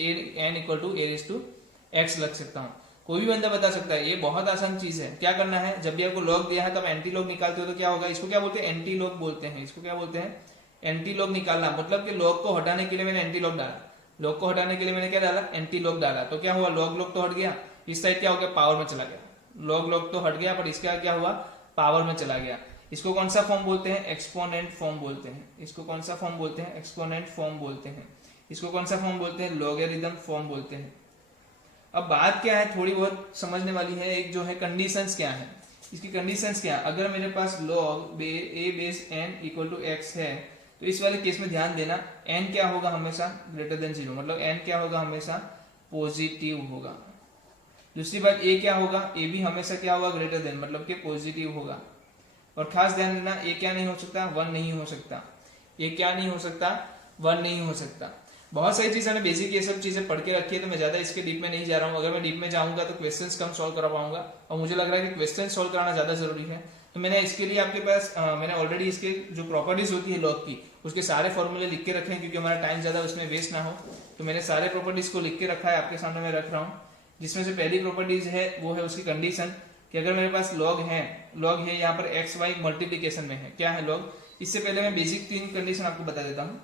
a⁻x लग सकता हूँ। कोई भी बंदा बता सकता है, ये बहुत आसान चीज है। क्या करना है, जब भी आपको लॉग दिया है तब एंटी लॉग निकालते हो तो क्या होगा, इसको क्या बोलते हैं, एंटी लॉग बोलते हैं। इसको क्या बोलते हैं, एंटी लॉग निकालना। मतलब कि लॉग को हटाने के लिए मैंने एंटी लॉग डाला, लॉग को हटाने के लिए मैंने क्या डाला, एंटी लॉग डाला। तो क्या हुआ, लॉग तो हट गया, इस साइड क्या हो गया, पावर में चला गया। लॉग तो हट गया, पर इसका क्या हुआ, पावर में चला गया। इसको कौन सा फॉर्म बोलते हैं, एक्सपोनेंट फॉर्म बोलते हैं। इसको कौन सा फॉर्म बोलते हैं, एक्सपोनेंट फॉर्म बोलते हैं। इसको कौन सा फॉर्म बोलते हैं, लोगरिथम फॉर्म बोलते हैं। अब बात क्या है, थोड़ी बहुत समझने वाली है। एक जो है कंडीशंस क्या है, इसकी कंडीशंस क्या है। अगर मेरे पास log a⁻n = x है, तो इस वाले केस में ध्यान देना, n क्या होगा, हमेशा >0, मतलब n क्या होगा, हमेशा पॉजिटिव होगा। दूसरी बात, a क्या होगा, a भी हमेशा क्या होगा, ग्रेटर मतलब कि पॉजिटिव होगा। और खास ध्यान देना, ये क्या नहीं हो सकता, 1 नहीं हो सकता। ये क्या नहीं हो सकता, 1 नहीं हो सकता। बहुत सारी चीजें मैंने बेसिक ये सब चीजें पढ़ के रखी है, तो मैं ज्यादा इसके डीप में नहीं जा रहा हूँ। अगर मैं डीप में जाऊंगा तो क्वेश्चंस कम सॉल्व कर पाऊंगा, और मुझे लग रहा है कि क्वेश्चन सॉल्व कराना ज्यादा जरूरी है। तो मैंने इसके लिए आपके पास मैंने ऑलरेडी इसके जो प्रॉपर्टीज होती है लॉग की, उसके सारे फॉर्मूले लिख के रखे हैं, क्योंकि हमारा टाइम ज्यादा उसमें वेस्ट ना हो। तो मैंने सारे प्रॉपर्टीज को लिख के रखा है, आपके सामने मैं रख रहा हूँ। जिसमें से पहली प्रॉपर्टीज है वो है उसकी कंडीशन, कि अगर मेरे पास लॉग है यहाँ पर एक्स वाई मल्टीप्लीकेशन में है। क्या है लॉग, इससे पहले मैं बेसिक 3 कंडीशन आपको बता देता हूँ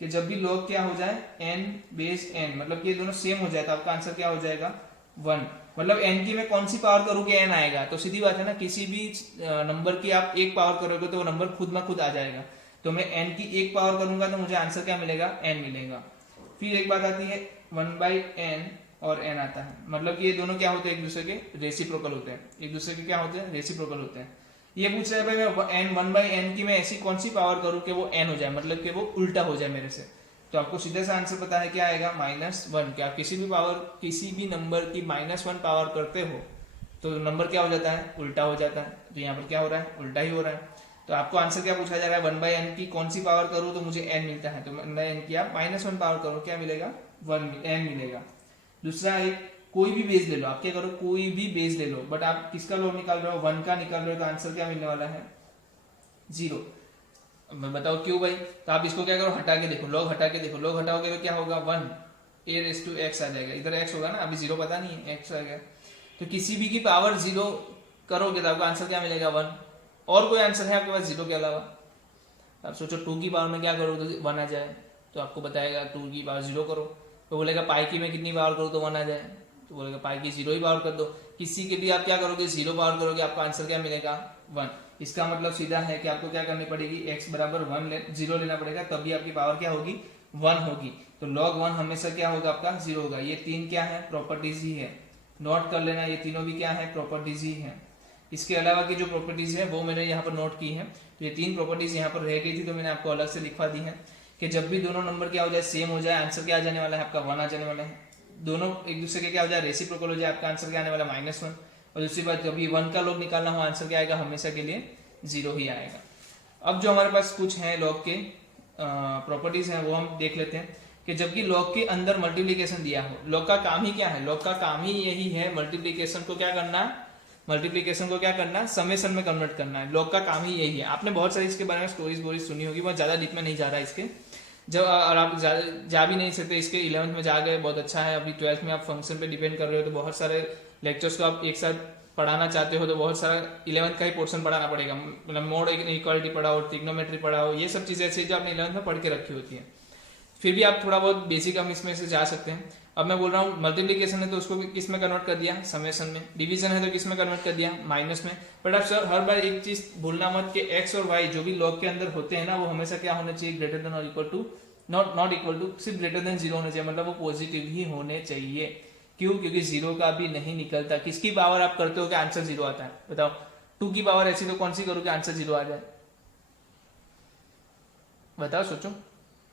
कि जब भी लॉग क्या हो जाए, n/n, मतलब कि ये दोनों सेम हो जाए, तो आपका आंसर क्या हो जाएगा, 1। मतलब n की मैं कौन सी पावर करूँ कि n आएगा। तो सीधी बात है ना, किसी भी नंबर की आप एक पावर करोगे तो वो नंबर खुद में खुद आ जाएगा। तो मैं n की एक पावर करूंगा तो मुझे आंसर क्या मिलेगा, n मिलेगा। फिर एक बात आती है 1/n और n आता है, मतलब कि ये दोनों क्या होते हैं, एक दूसरे के रेसिप्रोकल होते हैं। एक दूसरे के क्या होते हैं, रेसिप्रोकल होते हैं। ये पूछ रहा है भाई मैं 1/n की मैं ऐसी कौन सी पावर करूं कि वो n हो जाए, मतलब कि वो उल्टा हो जाए मेरे से। तो आपको सीधे सा आंसर पता है, क्या आएगा, -1। क्या आप किसी भी नंबर की -1 पावर करते हो तो नंबर क्या हो जाता है, उल्टा हो जाता है। तो यहाँ पर क्या हो रहा है, उल्टा ही हो रहा है। तो आपको आंसर क्या पूछा जा रहा है, 1/n की कौन सी पावर करूँ तो मुझे n मिलता है। तो 1/n की आप -1 पावर करो, क्या मिलेगा, n मिलेगा। दूसरा एक कोई भी बेस ले लो, आप क्या करो, कोई भी बेस ले लो, बट आप किसका लॉग निकाल रहे हो, 1 का निकाल रहे हो, तो आंसर क्या मिलने वाला है, 0। मैं बताओ क्यों भाई, तो आप इसको क्या करो, हटा के देखो, लॉग हटा के देखो। लॉग हटाओगे तो क्या होगा, 1 a⁻x आ जाएगा। इधर x होगा ना, अभी 0 पता नहीं है, x आ गया। तो किसी भी की पावर 0 करोगे तो आपको आंसर क्या मिलेगा, 1। और कोई आंसर है आपके पास 0 के अलावा? आप सोचो 2 की पावर में क्या करो तो 1 आ जाए, तो आपको बताएगा 2 की पावर 0 करो। तो बोलेगा पाई की मैं कितनी पावर करूँ तो 1 आ जाए, तो बोलेगा पाई की 0 ही पावर कर दो। किसी के भी आप क्या करोगे 0 पावर करोगे, आपका आंसर क्या मिलेगा 1। इसका मतलब सीधा है कि आपको क्या करनी पड़ेगी x बराबर 0 लेना पड़ेगा, तभी आपकी पावर क्या होगी 1 होगी। तो log 1 हमेशा क्या होगा आपका 0 होगा। ये 3 क्या है प्रॉपर्टीज ही है, नोट कर लेना, ये तीनों भी क्या है प्रॉपर्टीज ही है। इसके अलावा की जो प्रॉपर्टीज है वो मैंने यहाँ पर नोट की है। तो ये 3 प्रॉपर्टीज यहाँ पर रह गई थी तो मैंने आपको अलग से लिखवा दी है कि जब भी दोनों नंबर क्या हो जाए सेम हो जाए, आंसर क्या आ जाने वाला है आपका 1 आ जाने वाला है। दोनों एक दूसरे के क्या हो जाए रेसिप्रोकल हो जाए, आपका आंसर क्या आने वाला -1। और दूसरी बात जब ये 1 का लॉग निकालना हो आंसर क्या आएगा हमेशा के लिए 0 ही आएगा। अब जो हमारे पास कुछ है लॉग के प्रॉपर्टीज हैं वो हम देख लेते हैं कि जबकि लॉग के अंदर मल्टीप्लिकेशन दिया हो, लॉग का काम ही क्या है, लॉग का काम ही यही है मल्टीप्लिकेशन को क्या करना, मल्टीप्लिकेशन को क्या करना समेशन में कन्वर्ट करना है। लॉग का काम ही यही है। आपने बहुत सारी इसके बारे में स्टोरीज सुनी होगी, बहुत ज्यादा डीप में नहीं जा रहा है इसके। जब और आप जा भी नहीं सकते इसके 11th में जा गए बहुत अच्छा है, अभी 12th में आप फंक्शन पे डिपेंड कर रहे हो तो बहुत सारे लेक्चर्स को आप एक साथ पढ़ाना चाहते हो तो बहुत सारा 11th का ही पोर्शन पढ़ाना पड़ेगा, मतलब मोड इक्वालिटी पढ़ाओ, ट्रिग्नोमेट्री पढ़ाओ, ये सब चीजें ऐसी जो आपने 11th में पढ़ के रखी होती है। फिर भी आप थोड़ा बहुत बेसिक हम इसमें से जा सकते हैं। अब मैं बोल रहा हूँ मल्टीप्लिकेशन है तो उसको किस में कन्वर्ट कर दिया समेशन में, डिवीजन है तो किस में कन्वर्ट कर दिया माइनस में। बट आप सर हर बार एक चीज भूलना मत कि एक्स और वाई जो भी लॉग के अंदर होते हैं ना वो हमेशा क्या होना चाहिए ग्रेटर देन और equal to, not equal to, सिर्फ ग्रेटर देन 0 होना चाहिए, मतलब वो पॉजिटिव ही होने चाहिए। क्यों? क्योंकि 0 का भी नहीं निकलता। किसकी पावर आप करते हो कि आंसर 0 आता है बताओ? 2 की पावर ऐसी तो कौन सी करो कि आंसर 0 आ जाए, बताओ सोचो।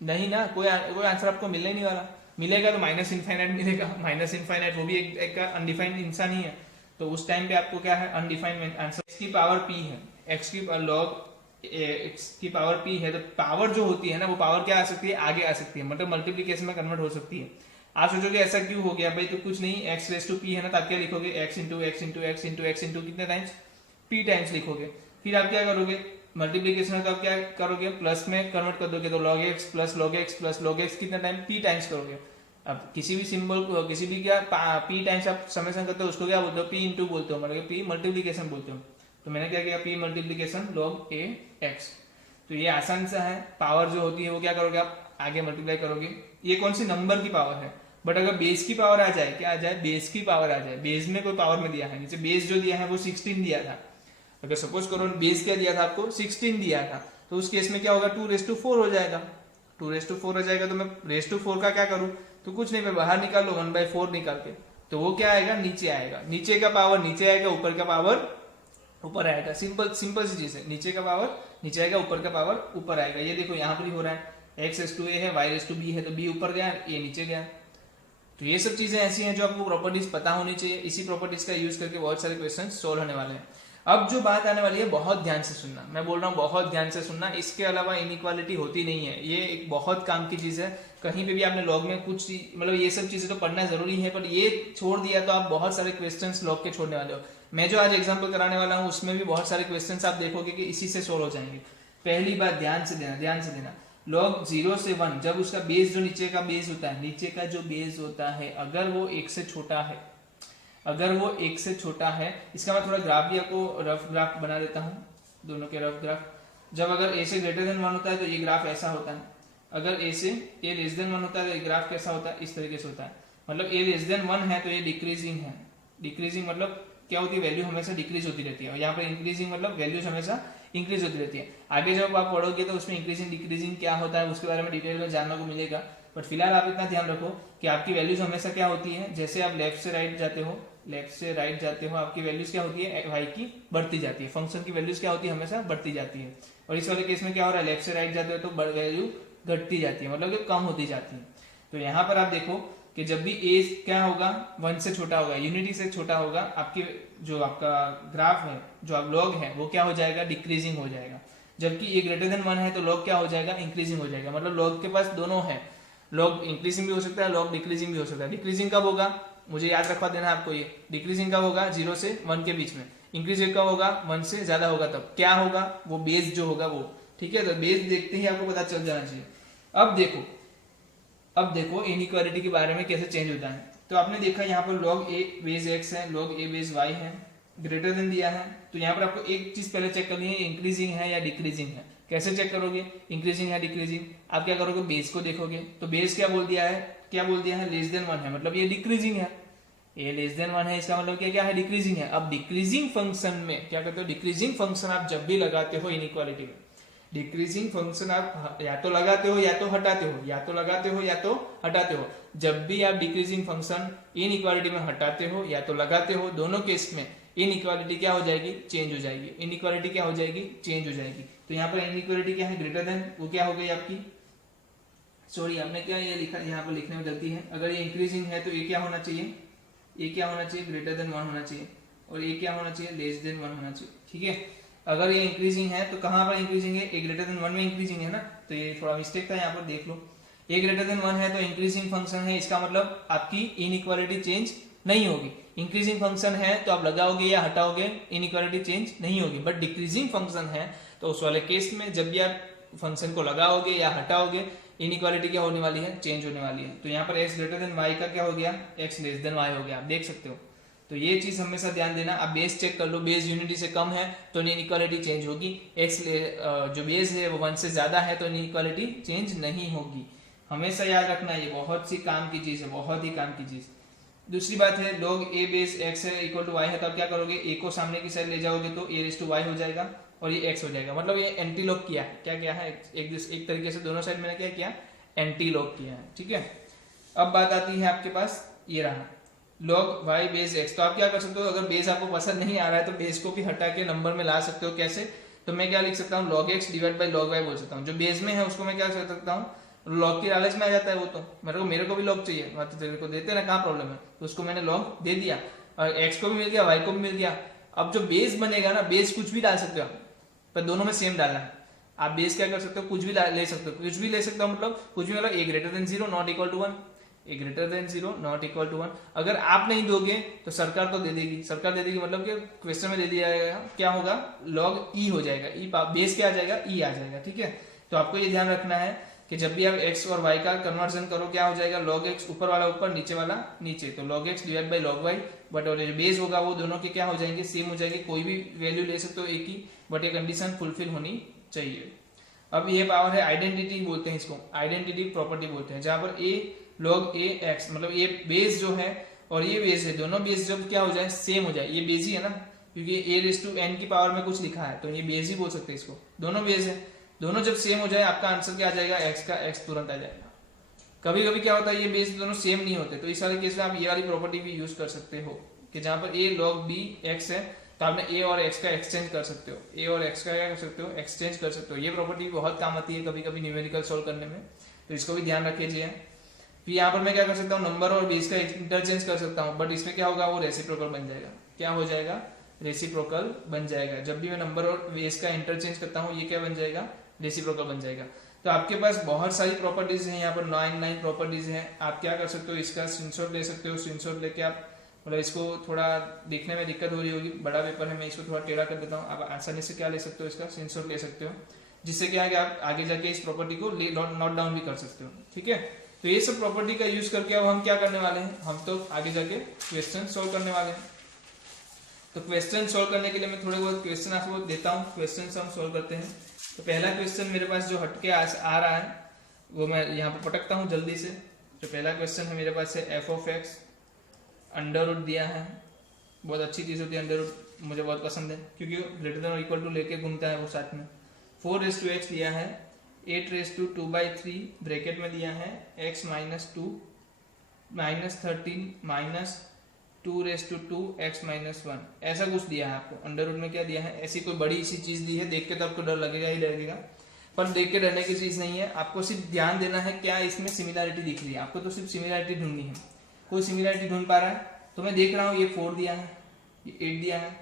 नहीं ना, कोई आंसर आपको मिलने नहीं वाला। मिलेगा तो माइनस इनफाइनाइट मिलेगा, माइनस इनफाइनाइट वो भी एक अनडिफाइंड इंसान ही है, तो उस टाइम पे आपको क्या है अनडिफाइंड आंसर। एक्स की पावर p है, एक्स की लॉग एक्स की पावर p है, तो पावर जो होती है ना वो पावर क्या आ सकती है आगे आ सकती है, मतलब मल्टीप्लीकेशन में कन्वर्ट हो सकती है। आप सोचोगे ऐसा क्यों हो गया भाई, तो कुछ नहीं, एक्स रेस टू p है ना, तो आप क्या लिखोगे x into x into x into x into कितने टाइम्स p टाइम्स लिखोगे। फिर आप क्या करोगे मल्टीप्लीकेशन है तो आप क्या करोगे प्लस में कन्वर्ट कर दोगे, तो log x plus log x plus log x कितना टाइम p टाइम्स करोगे। अब किसी भी सिंबल को किसी भी क्या p टाइम्स आप समेशन करते हो उसको क्या बोलते हो p इंटू बोलते हो, मतलब p मल्टीप्लीकेशन बोलते हो। तो मैंने क्या किया p multiplication log a x। तो ये आसान सा है, पावर जो होती है वो क्या करोगे आप आगे मल्टीप्लाई करोगे। ये कौन सी नंबर की पावर है, बट अगर बेस की पावर आ जाए, क्या आ जाए बेस की पावर आ जाए, बेस में कोई पावर में दिया है, जैसे बेस जो दिया है वो 16 दिया था, अगर सपोज करो बेस क्या दिया था आपको 16 दिया था, तो उस केस में क्या होगा 2⁴ हो जाएगा, 2⁴ हो जाएगा। तो मैं ⁴ का क्या करूं, तो कुछ नहीं, मैं बाहर निकाल लो 1/4 निकाल के, तो वो क्या आएगा नीचे आएगा, नीचे का पावर नीचे आएगा, ऊपर का पावर ऊपर आएगा। सिंपल सिंपल सी चीज है, नीचे का पावर नीचे आएगा, ऊपर का पावर ऊपर आएगा। ये देखो यहाँ पर ही हो रहा है, x⁴ है, y⁴b है, तो b ऊपर गया, a नीचे गया। तो ये सब चीजें ऐसी हैं जो आपको प्रॉपर्टीज पता होनी चाहिए, इसी प्रॉपर्टीज का यूज करके बहुत सारे क्वेश्चन सोल्व होने वाले हैं। अब जो बात आने वाली है बहुत ध्यान से सुनना, मैं बोल रहा हूँ बहुत ध्यान से सुनना, इसके अलावा इनइक्वालिटी होती नहीं है, ये एक बहुत काम की चीज है। कहीं पे भी आपने लॉग में कुछ मतलब ये सब चीजें तो पढ़ना जरूरी है, पर ये छोड़ दिया तो आप बहुत सारे क्वेश्चंस लॉग के छोड़ने वाले हो। मैं जो आज एग्जांपल कराने वाला हूँ उसमें भी बहुत सारे क्वेश्चंस आप देखोगे कि इसी से सोल्व हो जाएंगे। पहली बात ध्यान से देना, लॉग 0 से 1 जब उसका बेस जो नीचे का बेस होता है, नीचे का जो बेस होता है अगर वो 1 से छोटा है, अगर वो 1 से छोटा है, इसका मैं थोड़ा ग्राफ भी आपको रफ ग्राफ बना देता हूँ, दोनों के रफ ग्राफ। जब अगर a से ग्रेटर देन 1 होता है तो ये ग्राफ ऐसा होता है, अगर a से a लेस देन 1 होता है तो ये ग्राफ कैसा होता है इस तरीके से होता है। मतलब a लेस देन 1 है तो ये डिक्रीजिंग है, डिक्रीजिंग मतलब क्या होती है वैल्यू हमेशा डिक्रीज होती रहती है, और यहाँ पर इंक्रीजिंग मतलब वैल्यूज हमेशा इंक्रीज होती रहती है। आगे जब आप पढ़ोगे तो उसमें इंक्रीजिंग डिक्रीजिंग क्या होता है उसके बारे में डिटेल में जानने को मिलेगा, बट फिलहाल आप इतना ध्यान रखो कि आपकी वैल्यूज हमेशा क्या होती है, जैसे आप लेफ्ट से राइट जाते हो आपकी वैल्यूज क्या होती है y की बढ़ती जाती है, फंक्शन की वैल्यूज क्या होती है हमेशा बढ़ती जाती है। और इस वाले केस में क्या हो रहा है लेफ्ट से राइट जाते हो तो वैल्यू घटती जाती है, मतलब कम होती जाती है। तो यहाँ पर आप देखो कि जब भी a क्या होगा 1 से छोटा होगा, यूनिटी से छोटा होगा, आपकी जो आपका ग्राफ है जो आप लॉग है वो क्या हो जाएगा डिक्रीजिंग हो जाएगा। जबकि ये ग्रेटर देन 1 है तो लॉग क्या हो जाएगा इंक्रीजिंग हो जाएगा। मतलब लॉग के पास दोनों है, लॉग इंक्रीजिंग भी हो सकता है, लॉग डिक्रीजिंग भी हो सकता है। डिक्रीजिंग कब होगा मुझे याद रखवा देना आपको, ये डिक्रीजिंग कब होगा 0 से 1 के बीच में, इंक्रीजिंग कब होगा 1 से ज्यादा होगा, तब क्या होगा वो बेस जो होगा वो, ठीक है। तो बेस देखते ही आपको पता चल जाना चाहिए। अब देखो इनइक्वालिटी के बारे में कैसे चेंज होता है। तो आपने देखा यहाँ पर log a बेस x है, log a बेस y है, ग्रेटर देन दिया है, तो यहाँ पर आपको एक चीज पहले चेक करनी है इंक्रीजिंग है या डिक्रीजिंग है। कैसे चेक करोगे इंक्रीजिंग है डिक्रीजिंग, आप क्या करोगे बेस को देखोगे, तो बेस क्या बोल दिया है क्या बोल दिया है, लेस देन 1 है, मतलब ये डिक्रीजिंग है, ये लेस देन 1 है, इसका मतलब क्या है, डिक्रीजिंग है। अब डिक्रीजिंग फंक्शन में क्या करते हो, डिक्रीजिंग फंक्शन आप जब भी लगाते हो इनइक्वालिटी में, डिक्रीजिंग फंक्शन आप या तो लगाते हो या तो हटाते हो, या तो लगाते हो या तो हटाते हो। जब भी आप डिक्रीजिंग फंक्शन इनइक्वालिटी में हटाते हो या तो लगाते हो, दोनों केस में इनइक्वालिटी क्या हो जाएगी, चेंज हो जाएगी। इनइक्वालिटी क्या हो जाएगी, चेंज हो जाएगी। तो यहाँ पर इनइक्वालिटी क्या है, ग्रेटर देन, वो क्या हो गई आपकी, सॉरी आपने क्या ये लिखा, यहाँ पर लिखने में गलती है। अगर ये इंक्रीजिंग है तो ये क्या होना चाहिए, ये क्या होना चाहिए, ग्रेटर देन 1 होना चाहिए, और ये क्या होना चाहिए, लेस देन 1 होना चाहिए। ठीक है, अगर ये इंक्रीजिंग है तो कहाँ पर इंक्रीजिंग है, ये ग्रेटर देन 1 में इंक्रीजिंग है ना, तो ये थोड़ा मिस्टेक था, यहाँ पर देख लो। ये ग्रेटर देन 1 है तो इंक्रीजिंग फंक्शन है, इसका मतलब आपकी इनइक्वालिटी चेंज नहीं होगी। इंक्रीजिंग फंक्शन है तो आप लगाओगे या हटाओगे, इनइक्वालिटी चेंज नहीं होगी। बट डिक्रीजिंग फंक्शन है तो उस वाले केस में जब भी आप फंक्शन को लगाओगे या हटाओगे, इनइक्वालिटी क्या होने वाली है, चेंज होने वाली है। तो यहाँ पर x ग्रेटर देन y का क्या हो गया, x लेस देन y हो गया, आप देख सकते हो। तो ये चीज हमेशा ध्यान देना। आप बेस चेक कर लो, बेस यूनिटी से कम है तो इनइक्वालिटी चेंज होगी, x जो बेस है वो 1 से ज्यादा है तो इनइक्वालिटी चेंज नहीं होगी। हमेशा याद रखना, ये बहुत सी काम की चीज है, बहुत ही काम की चीज। दूसरी बात है, log a बेस x है इक्वल टू y है, तो आप क्या करोगे, a को सामने की साइड ले जाओगे तो a रेज़ टू y हो जाएगा और ये x हो जाएगा। मतलब ये एंटी लॉग किया है, क्या किया है, एक तरीके से दोनों साइड मैंने क्या किया, एंटी लॉग किया है। ठीक है, अब बात आती है आपके पास, ये रहा log y बेस x। तो आप क्या कर सकते हो, अगर बेस आपको पसंद नहीं आ रहा है तो बेस को भी हटा के नंबर में ला सकते हो। कैसे, तो मैं क्या लिख सकता हूँ, log x divide by log y बोल सकता हूँ। जो बेस में है उसको मैं क्या कर सकता हूँ, लॉग की लालच में आ जाता है वो, तो मेरे को भी लॉग चाहिए, तो तेरे को देते ना, कहाँ प्रॉब्लम है, तो उसको मैंने लॉग दे दिया और x को भी मिल गया, y को भी मिल गया। अब जो बेस बनेगा ना, बेस कुछ भी डाल सकते हो आप, पर दोनों में सेम डालना है। आप बेस क्या कर सकते हो, कुछ भी ले सकते हो, कुछ भी ले सकते हो, मतलब कुछ भी, मतलब a greater than 0 not equal to 1, a greater than 0 not equal to 1। अगर आप नहीं दोगे तो सरकार तो दे देगी, सरकार दे देगी, मतलब कि क्वेश्चन में दे दिया जाएगा, क्या होगा, log e हो जाएगा, e बेस क्या आ जाएगा, e आ जाएगा। ठीक है, तो आपको ये ध्यान रखना है कि जब भी आप x और y का कन्वर्जन करो, क्या हो जाएगा, log x ऊपर वाला ऊपर, नीचे वाला नीचे, तो log x divide by log y। But और जो बेस होगा वो दोनों के क्या हो जाएंगे, सेम हो जाएंगे, कोई भी वैल्यू ले सकते हो एक ही, बट ये कंडीशन फुलफिल होनी चाहिए। अब ये पावर है आइडेंटिटी बोलते हैं इसको, आइडेंटिटी प्रॉपर्टी बोलते हैं, जहां पर a log a x, मतलब ये बेस जो है और ये बेस है, दोनों बेस जब क्या हो जाए, सेम हो जाए, ये बेस ही है ना, क्योंकि a रेज़ टू n की पावर में कुछ लिखा है तो ये बेस ही बोल सकते हैं इसको, दोनों बेस है, दोनों जब सेम हो जाए आपका आंसर क्या आ जाएगा, x का x तुरंत आ जाएगा। कभी कभी क्या होता है, ये बेस दोनों सेम नहीं होते, तो इस वाले केस में आप ये वाली प्रॉपर्टी भी यूज कर सकते हो कि जहां पर a log b x है तो आपने a और x का एक्सचेंज कर सकते हो, a और x का क्या कर सकते हो, एक्सचेंज कर सकते हो। ये प्रॉपर्टी बहुत काम आती है कभी कभी न्यूमेरिकल सोल्व करने में, तो इसको भी ध्यान रखिए। फिर यहाँ पर मैं क्या कर सकता हूँ, नंबर और बेस का इंटरचेंज कर सकता हूँ, बट इसमें क्या होगा, वो रेसिप्रोकल बन जाएगा। क्या हो जाएगा, रेसिप्रोकल बन जाएगा। जब भी मैं नंबर और बेस का इंटरचेंज करता हूँ, ये क्या बन जाएगा, रेसिप्रोकल बन जाएगा। तो आपके पास बहुत सारी प्रॉपर्टीज हैं, यहाँ पर 9 प्रॉपर्टीज हैं। आप क्या कर सकते हो, इसका स्क्रीनशॉट ले सकते हो, स्क्रीनशॉट लेके आप, मतलब इसको थोड़ा देखने में दिक्कत हो रही होगी, बड़ा पेपर है, मैं इसको थोड़ा टेढ़ा कर देता हूँ, आप आसानी से क्या ले सकते हो, इसका स्क्रीनशॉट ले सकते हो, जिससे क्या है कि आप आगे जाके इस प्रॉपर्टी को नोट डाउन भी कर सकते हो। ठीक है, तो ये सब प्रॉपर्टी का यूज करके अब हम क्या करने वाले हैं, हम तो आगे जाके क्वेश्चन सोल्व करने वाले हैं। तो क्वेश्चन सोल्व करने के लिए मैं थोड़े बहुत क्वेश्चन आपको देता हूँ, क्वेश्चन हम सोल्व करते हैं। तो पहला क्वेश्चन मेरे पास जो हटके आ रहा है वो मैं यहाँ पर पटकता हूँ जल्दी से। जो पहला क्वेश्चन है मेरे पास है F of X, under root दिया है, बहुत अच्छी चीज़ होती है अंडर रूट, मुझे बहुत पसंद है क्योंकि ग्रेटर देन और इक्वल टू लेके घूमता है वो साथ में। 4 दिया है, 8/2/3 ब्रैकेट में दिया है, x - 2 -13 -2/2 x - 1, ऐसा कुछ दिया है आपको। अंडर रूट में क्या दिया है, ऐसी कोई बड़ी सी चीज दी है, देख के तो आपको डर लगेगा ही लगेगा, पर देख के डरने की चीज नहीं है। आपको सिर्फ ध्यान देना है क्या इसमें सिमिलैरिटी दिख रही है, आपको तो सिर्फ सिमिलैरिटी ढूंढनी है। कोई सिमिलैरिटी ढूंढ पा रहा है, तो मैं देख रहा हूँ ये 4 दिया है, ये 8 दिया है,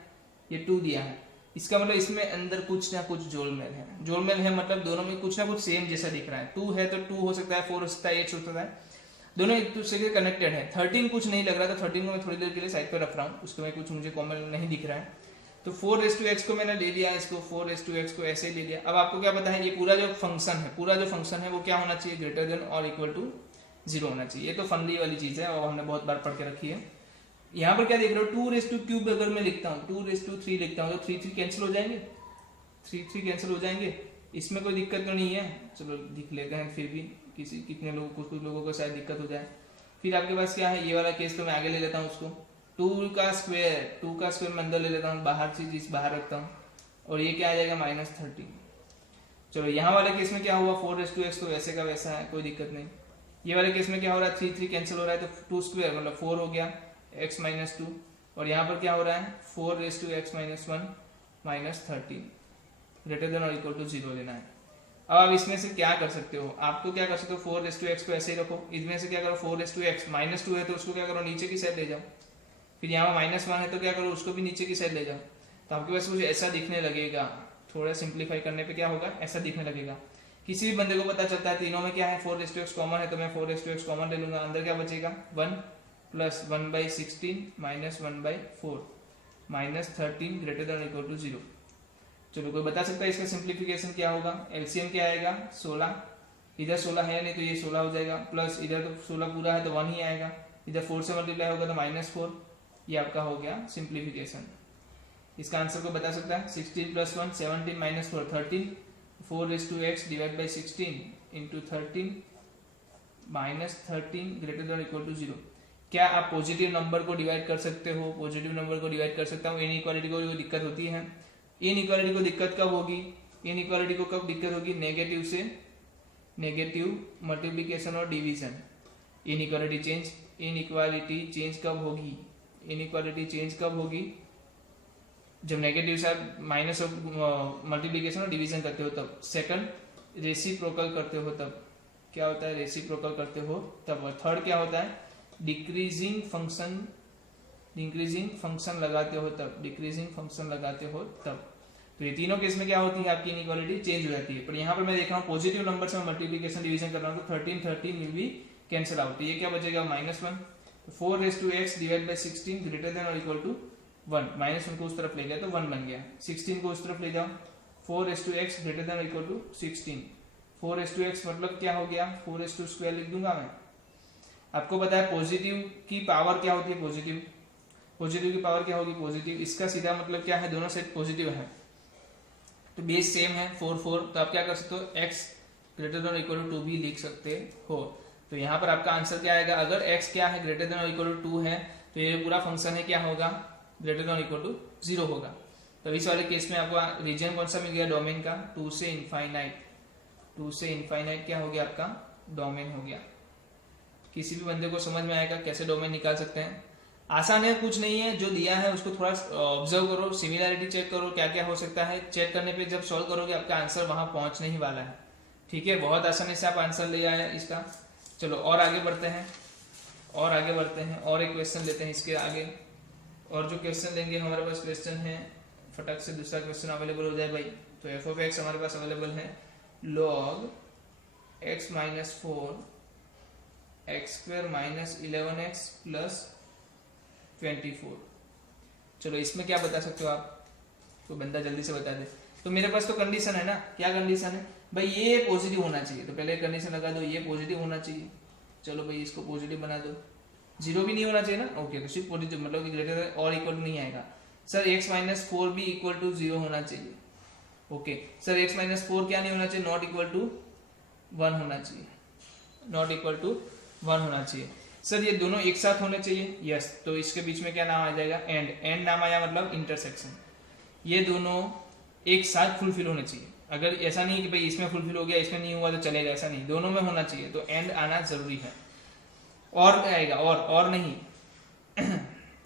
ये 2 दिया है, इसका मतलब इसमें अंदर कुछ ना कुछ जोलमेल है। जोलमेल है मतलब दोनों में कुछ ना कुछ सेम जैसा दिख रहा है। 2 है तो 2 हो सकता है, 4 हो सकता है, 8 हो सकता है, दोनों एक दूसरे के कनेक्टेड है। 13 कुछ नहीं लग रहा, तो 13 को मैं थोड़ी देर के लिए साइड पर रख रहा हूँ, उसमें कुछ मुझे कॉमन नहीं दिख रहा है। तो 4x को मैंने ले लिया, इसको 4x को ऐसे ले लिया। अब आपको क्या पता है, ये पूरा जो फंक्शन है वो क्या होना चाहिए, ग्रेटर देन और इक्वल टू 0 होना चाहिए। ये तो फंडी वाली चीज है और हमने बहुत बार पढ़ के रखी है। यहाँ पर क्या देख रहे हो, 2³ अगर मैं लिखता हूँ, 2/3 लिखता हूँ तो 3 कैंसिल हो जाएंगे, 3 कैंसिल हो जाएंगे, इसमें कोई दिक्कत तो नहीं है। चलो लिख लेते हैं फिर भी, कितने लोगों को, कुछ लोगों को शायद दिक्कत हो जाए। फिर आपके पास क्या है, ये वाला केस तो मैं आगे ले लेता हूँ उसको, 2 का स्क्वायर मैं अंदर ले लेता हूँ, बाहर चीज बाहर रखता हूँ, और ये क्या आ जाएगा -30। चलो यहाँ वाले केस में क्या हुआ, 4x तो वैसे का वैसा है, कोई दिक्कत नहीं। ये वाले केस में क्या हो रहा है, 3 कैंसिल हो रहा है, तो 2 स्क्वायर मतलब 4 हो गया x - 2, और यहाँ पर क्या हो रहा है 4x - 1 -13 ग्रेटर देन और इक्वल टू 0 लेना है। अब आप इसमें से क्या कर सकते हो, आपको क्या कर सकते हो, 4x को ऐसे ही रखो, इसमें से क्या करो 4x -2 है तो उसको क्या करो नीचे की साइड ले जाओ, फिर यहाँ -1 है तो क्या करो उसको भी नीचे की साइड ले जाओ, तो आपके पास कुछ ऐसा दिखने लगेगा। थोड़ा सिंप्लीफाई करने पे क्या होगा, ऐसा दिखने लगेगा। किसी भी बंदे को पता चलता है तीनों में क्या है 4x कॉमन है, तो मैं 4x कॉमन ले लूंगा, अंदर क्या बचेगा 1 + 1/16 - 1/4 -13 ग्रेटर देन इक्वल टू 0। चलो कोई बता सकता है इसका सिंप्लीफिकेशन क्या होगा, एलसीएम क्या आएगा 16, इधर 16 है नहीं तो ये 16 हो जाएगा, प्लस इधर तो 16 पूरा है तो 1 ही आएगा, इधर 4 से मल्टीप्लाई होगा तो -4, ये आपका हो गया सिंप्लीफिकेशन। इसका आंसर को बता सकता है 16 + 1 17 - 4 13 4x divide by 16 into 13 -13 greater than equal to 0। क्या आप पॉजिटिव नंबर को डिवाइड कर सकते हो, पॉजिटिव नंबर को डिवाइड कर सकता हूँ, इनइक्वालिटी को दिक्कत होती है। इनइक्वालिटी को दिक्कत कब होगी, इनइक्वालिटी को कब दिक्कत होगी, नेगेटिव से नेगेटिव मल्टीप्लिकेशन और डिवीजन। इनइक्वालिटी चेंज कब होगी, इनइक्वालिटी चेंज कब होगी, जब नेगेटिव से माइनस ऑफ मल्टीप्लिकेशन और डिवीजन करते हो तब। सेकंड रेसिप्रोकल करते हो तब, क्या होता है रेसिप्रोकल करते हो तब। और थर्ड क्या होता है डिक्रीजिंग फंक्शन लगाते हो तब, डिक्रीजिंग फंक्शन लगाते हो तब। तो ये तीनों केस में क्या होती है आपकी इनइक्वालिटी चेंज हो जाती है। पर यहाँ पर मैं देख रहा हूँ पॉजिटिव नंबर से मल्टीप्लिकेशन डिवीजन कर रहा हूँ तो 13 विल बी कैंसिल आउट, ये क्या बचेगा -1 4x divide by 16 greater than और इक्वल टू 1, -1 को उस तरफ ले गया तो 1 बन गया, 16 को उस तरफ ले जाओ 4x ग्रेटर देन और इक्वल टू 16, 4x मतलब क्या हो गया 4x² लिख दूंगा मैं। आपको पता है पॉजिटिव की पावर क्या होती है, पॉजिटिव की पावर क्या होगी पॉजिटिव, इसका सीधा मतलब क्या है दोनों साइड पॉजिटिव है तो बेस सेम है 4 4, तो आप क्या कर सकते हो x ग्रेटर देन और इक्वल टू 2 भी लिख सकते हो। तो यहाँ पर आपका आंसर क्या आएगा, अगर x क्या है ग्रेटर देन और इक्वल टू 2 है तो ये पूरा फंक्शन है क्या होगा ग्रेटर देन और इक्वल टू 0 होगा। तो इस वाले केस में आपको रीजन कौन सा मिल गया डोमेन का 2 से इनफाइनाइट क्या हो गया आपका डोमेन हो गया। किसी भी बंदे को समझ में आएगा कैसे डोमेन निकाल सकते हैं, आसान है, कुछ नहीं है, जो दिया है उसको थोड़ा ऑब्जर्व करो, सिमिलैरिटी चेक करो क्या क्या हो सकता है, चेक करने पे जब सॉल्व करोगे आपका आंसर वहां पहुंचने ही वाला है। ठीक है, बहुत आसानी से आप आंसर ले आए इसका। चलो और आगे बढ़ते हैं, और एक क्वेश्चन लेते हैं इसके आगे। और जो क्वेश्चन लेंगे हमारे पास क्वेश्चन है, फटक से दूसरा क्वेश्चन अवेलेबल हो जाए भाई। तो एफ ऑफ एक्स हमारे पास अवेलेबल है log x - 4 x² - 11x + 24। चलो इसमें क्या बता सकते हो आप, तो बंदा जल्दी से बता दे। तो मेरे पास तो कंडीशन है ना, क्या कंडीशन है भाई, ये पॉजिटिव होना चाहिए, तो पहले कंडीशन लगा दो ये पॉजिटिव होना चाहिए। चलो भाई इसको पॉजिटिव बना दो, 0 भी नहीं होना चाहिए ना, ओके तो सिर्फ पॉजिटिव मतलब कि ग्रेटर और इक्वल टू नहीं आएगा। सर x - 4 भी इक्वल टू 0 होना चाहिए, ओके सर x - 4 क्या नहीं होना चाहिए, नॉट इक्वल टू 1 होना चाहिए, नॉट इक्वल टू 1 होना चाहिए। सर ये दोनों एक साथ होने चाहिए, यस, तो इसके बीच में क्या नाम आ जाएगा एंड नाम आया मतलब इंटरसेक्शन। ये दोनों एक साथ फुलफिल होने चाहिए, अगर ऐसा नहीं कि भाई इसमें फुलफिल हो गया इसमें नहीं हुआ तो चलेगा, ऐसा नहीं, दोनों में होना चाहिए, तो एंड आना जरूरी है। और क्या आएगा और नहीं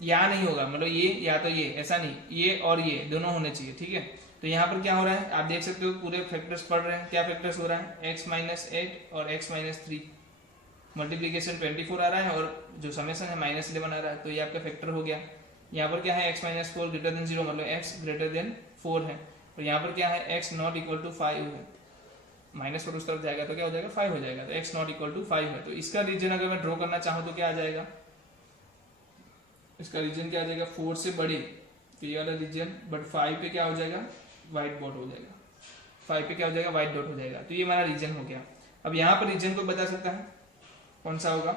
या नहीं होगा, मतलब ये या तो ये, ऐसा नहीं, ये और ये दोनों होने चाहिए। ठीक है, तो यहाँ पर क्या हो रहा है आप देख सकते हो पूरे फैक्टर्स पढ़ रहे हैं, क्या फैक्टर्स हो रहा है x - 8 और x - 3, मल्टीप्लीकेशन 24 आ रहा है और जो समेशन है -11 आ रहा है, तो ये आपका फैक्टर हो गया। यहाँ पर क्या है x - 4 ग्रेटर देन 0 मतलब x ग्रेटर देन 4 है, और यहाँ पर क्या है x नॉट इक्वल टू 5 है, माइनस पर उस तरफ जाएगा तो क्या हो जाएगा 5 हो जाएगा, तो x नॉट इक्वल टू 5 है। तो इसका रीजन अगर मैं ड्रॉ करना चाहूँ तो क्या आ जाएगा, इसका रीजन क्या आ जाएगा 4 से बड़ी, तो ये वाला रीजन, बट 5 पे क्या हो जाएगा व्हाइट डॉट हो जाएगा, 5 पे क्या हो जाएगा व्हाइट डॉट हो जाएगा, तो ये हमारा रीजन हो गया। अब यहाँ पर रीजन को बता सकता है कौन सा होगा,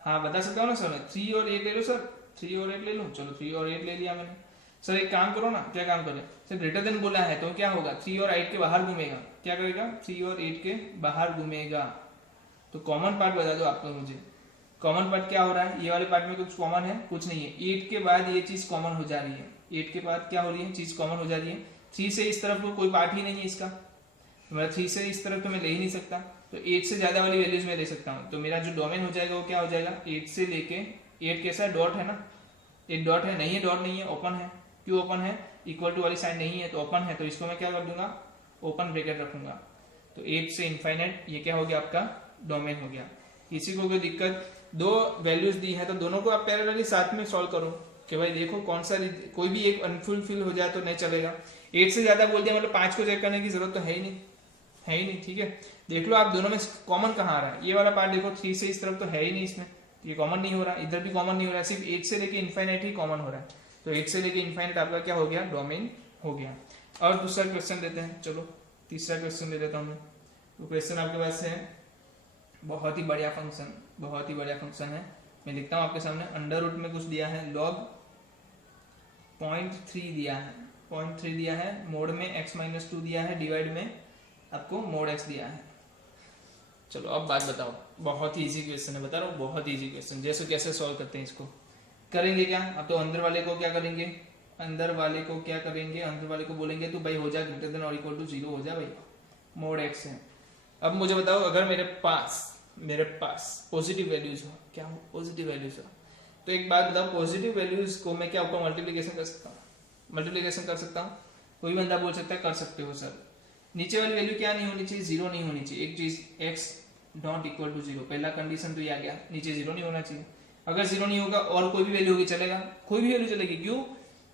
हाँ बता सकता हूँ ना सर, 3 और 8 ले लो सर, 3 और 8 ले लो, चलो 3 और 8 ले लिया मैंने। सर एक काम करो ना, क्या काम करें सर, ग्रेटर देन बोला है तो क्या होगा 3 और 8 के बाहर घूमेगा, क्या करेगा 3 और 8 के बाहर घूमेगा, तो कॉमन पार्ट बता दो आप लोग मुझे, कॉमन पार्ट क्या हो रहा है? ये वाले पार्ट में कुछ कॉमन है? कुछ नहीं है। 8 के बाद ये चीज कॉमन हो जा रही है, 8 के बाद क्या हो रही है? चीज कॉमन हो जा रही है। 3 से इस तरफ कोई पार्ट ही नहीं है इसका, मतलब 3 से इस तरफ तो मैं ले ही नहीं सकता, तो 8 से ज्यादा वाली वैल्यूज में ले सकता हूँ। तो मेरा जो डोमेन हो जाएगा वो क्या हो जाएगा? 8 से लेके 8 कैसा डॉट है ना, एक डॉट है, नहीं है डॉट नहीं है, ओपन है। क्यों ओपन है? इक्वल टू वाली साइन नहीं है तो ओपन है, तो इसको मैं क्या कर दूंगा? ओपन ब्रैकेट रखूंगा। तो 8 से इनफाइनाइट ये क्या हो गया? आपका डोमेन हो गया। किसी को कोई दिक्कत? दो वैल्यूज दी है तो दोनों को आप पैरेलली साथ में सॉल्व करो कि भाई देखो कौन सा कोई भी एक अनफुलफिल हो जाए तो नहीं चलेगा। 8 से ज्यादा बोल दिया मतलब 5 को चेक करने की जरूरत तो है ही नहीं, है ही नहीं। ठीक है, देख लो आप दोनों में कॉमन कहाँ आ रहा है। ये वाला पार्ट देखो 3 से इस तरफ तो है ही नहीं, इसमें ये कॉमन नहीं हो रहा, इधर भी कॉमन नहीं हो रहा, सिर्फ 8 से लेके इनफाइनाइट ही कॉमन हो रहा है। तो 8 से लेके इनफाइनाइट आपका क्या हो गया? डोमेन हो गया। और दूसरा क्वेश्चन लेते हैं, चलो तीसरा क्वेश्चन ले लेता हूँ मैं। तो क्वेश्चन आपके पास है, बहुत ही बढ़िया फंक्शन, बहुत ही बढ़िया फंक्शन है। मैं लिखता हूँ आपके सामने। अंडर रूट में कुछ दिया है, log 0.3 दिया है, 0.3 दिया है, मोड में x-2 दिया है, डिवाइड में आपको मोड x दिया है। चलो अब बात बताओ, बहुत ही इजी क्वेश्चन है, बता रहा हूँ बहुत इजी क्वेश्चन। जैसे कैसे सॉल्व करते हैं इसको, करेंगे क्या? अब तो अंदर वाले को क्या करेंगे? अंदर वाले को क्या करेंगे? अंदर वाले को बोलेंगे तो भाई हो जा ग्रेटर देन और इक्वल टू 0 हो जा भाई, मोड x है। अब मुझे बताओ, अगर मेरे पास पॉजिटिव वैल्यूज हो, क्या हो? पॉजिटिव वैल्यूज हो, तो एक बात बताओ, पॉजिटिव वैल्यूज को मैं क्या ऊपर मल्टीप्लीकेशन कर सकता हूँ? मल्टीप्लीकेशन कर सकता हूँ। कोई बंदा बोल सकता है कर सकते हो सर। नीचे वाली वैल्यू क्या नहीं होनी चाहिए? 0 नहीं होनी चाहिए। एक चीज x नॉट इक्वल टू 0, पहला कंडीशन तो ये आ गया, नीचे 0 नहीं होना चाहिए। अगर 0 नहीं होगा और कोई भी वैल्यू होगी चलेगा, कोई भी वैल्यू चलेगी। क्यों?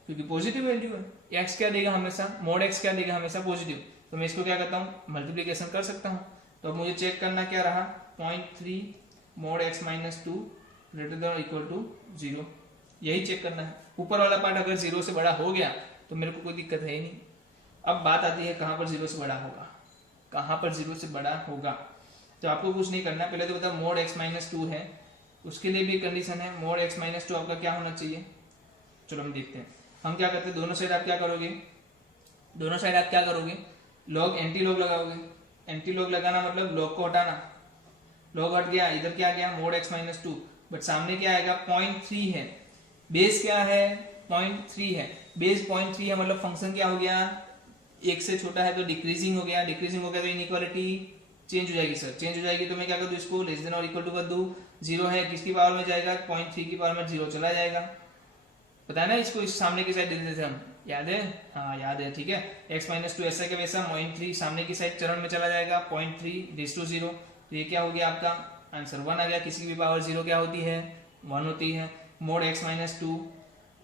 क्योंकि पॉजिटिव वैल्यू है। x क्या देगा हमेशा? मोड x क्या देगा हमेशा? पॉजिटिव। तो मैं इसको क्या करता हूँ? मल्टीप्लीकेशन कर सकता हूँ। तो अब मुझे चेक करना क्या रहा? 0.3 मोड x-2 ग्रेटर देन और इक्वल टू 0, यही चेक करना है। ऊपर वाला पार्ट अगर 0 से बड़ा हो गया तो मेरे को कोई दिक्कत है ही नहीं। अब बात आती है कहाँ पर 0 से बड़ा होगा, कहाँ पर 0 से बड़ा होगा। तो आपको कुछ नहीं करना, पहले तो बताओ मोड x-2 है, उसके लिए भी कंडीशन है, मोड x-2 आपका क्या होना चाहिए। चलो हम देखते हैं। हम क्या करते हैं, दोनों साइड आप क्या करोगे? दोनों साइड आप क्या करोगे? लॉग एंटी लॉग लगाओगे। एंटी लॉग लगाना मतलब लॉग को हटाना, लॉग हट गया, इधर क्या गया? मोड x-2, बट सामने क्या आएगा? 0.3 है। बेस क्या है? 0.3 है। बेस 0.3 है मतलब फंक्शन क्या हो गया? 1 से छोटा है तो डिक्रीजिंग हो गया, डिक्रीजिंग हो गया तो इनइक्वालिटी चेंज हो जाएगी सर, चेंज हो जाएगी। तो मैं क्या कर दूं? इसको लेस देन और इक्वल टू कर दूं। 0 है, किसकी पावर में जाएगा? 0.3 की पावर में 0 चला जाएगा। पता है ना इसको, इस सामने की साइड दे देते थे हम, याद है? हाँ याद है, ठीक है। x-2 ऐसा के वैसा 0.3 सामने की साइड चरण में चला जाएगा, 0.3 रेज़ टू 0। तो ये क्या हो गया आपका आंसर? 1 आ गया। किसी की भी पावर 0 क्या होती है? 1 होती है। मोड x-2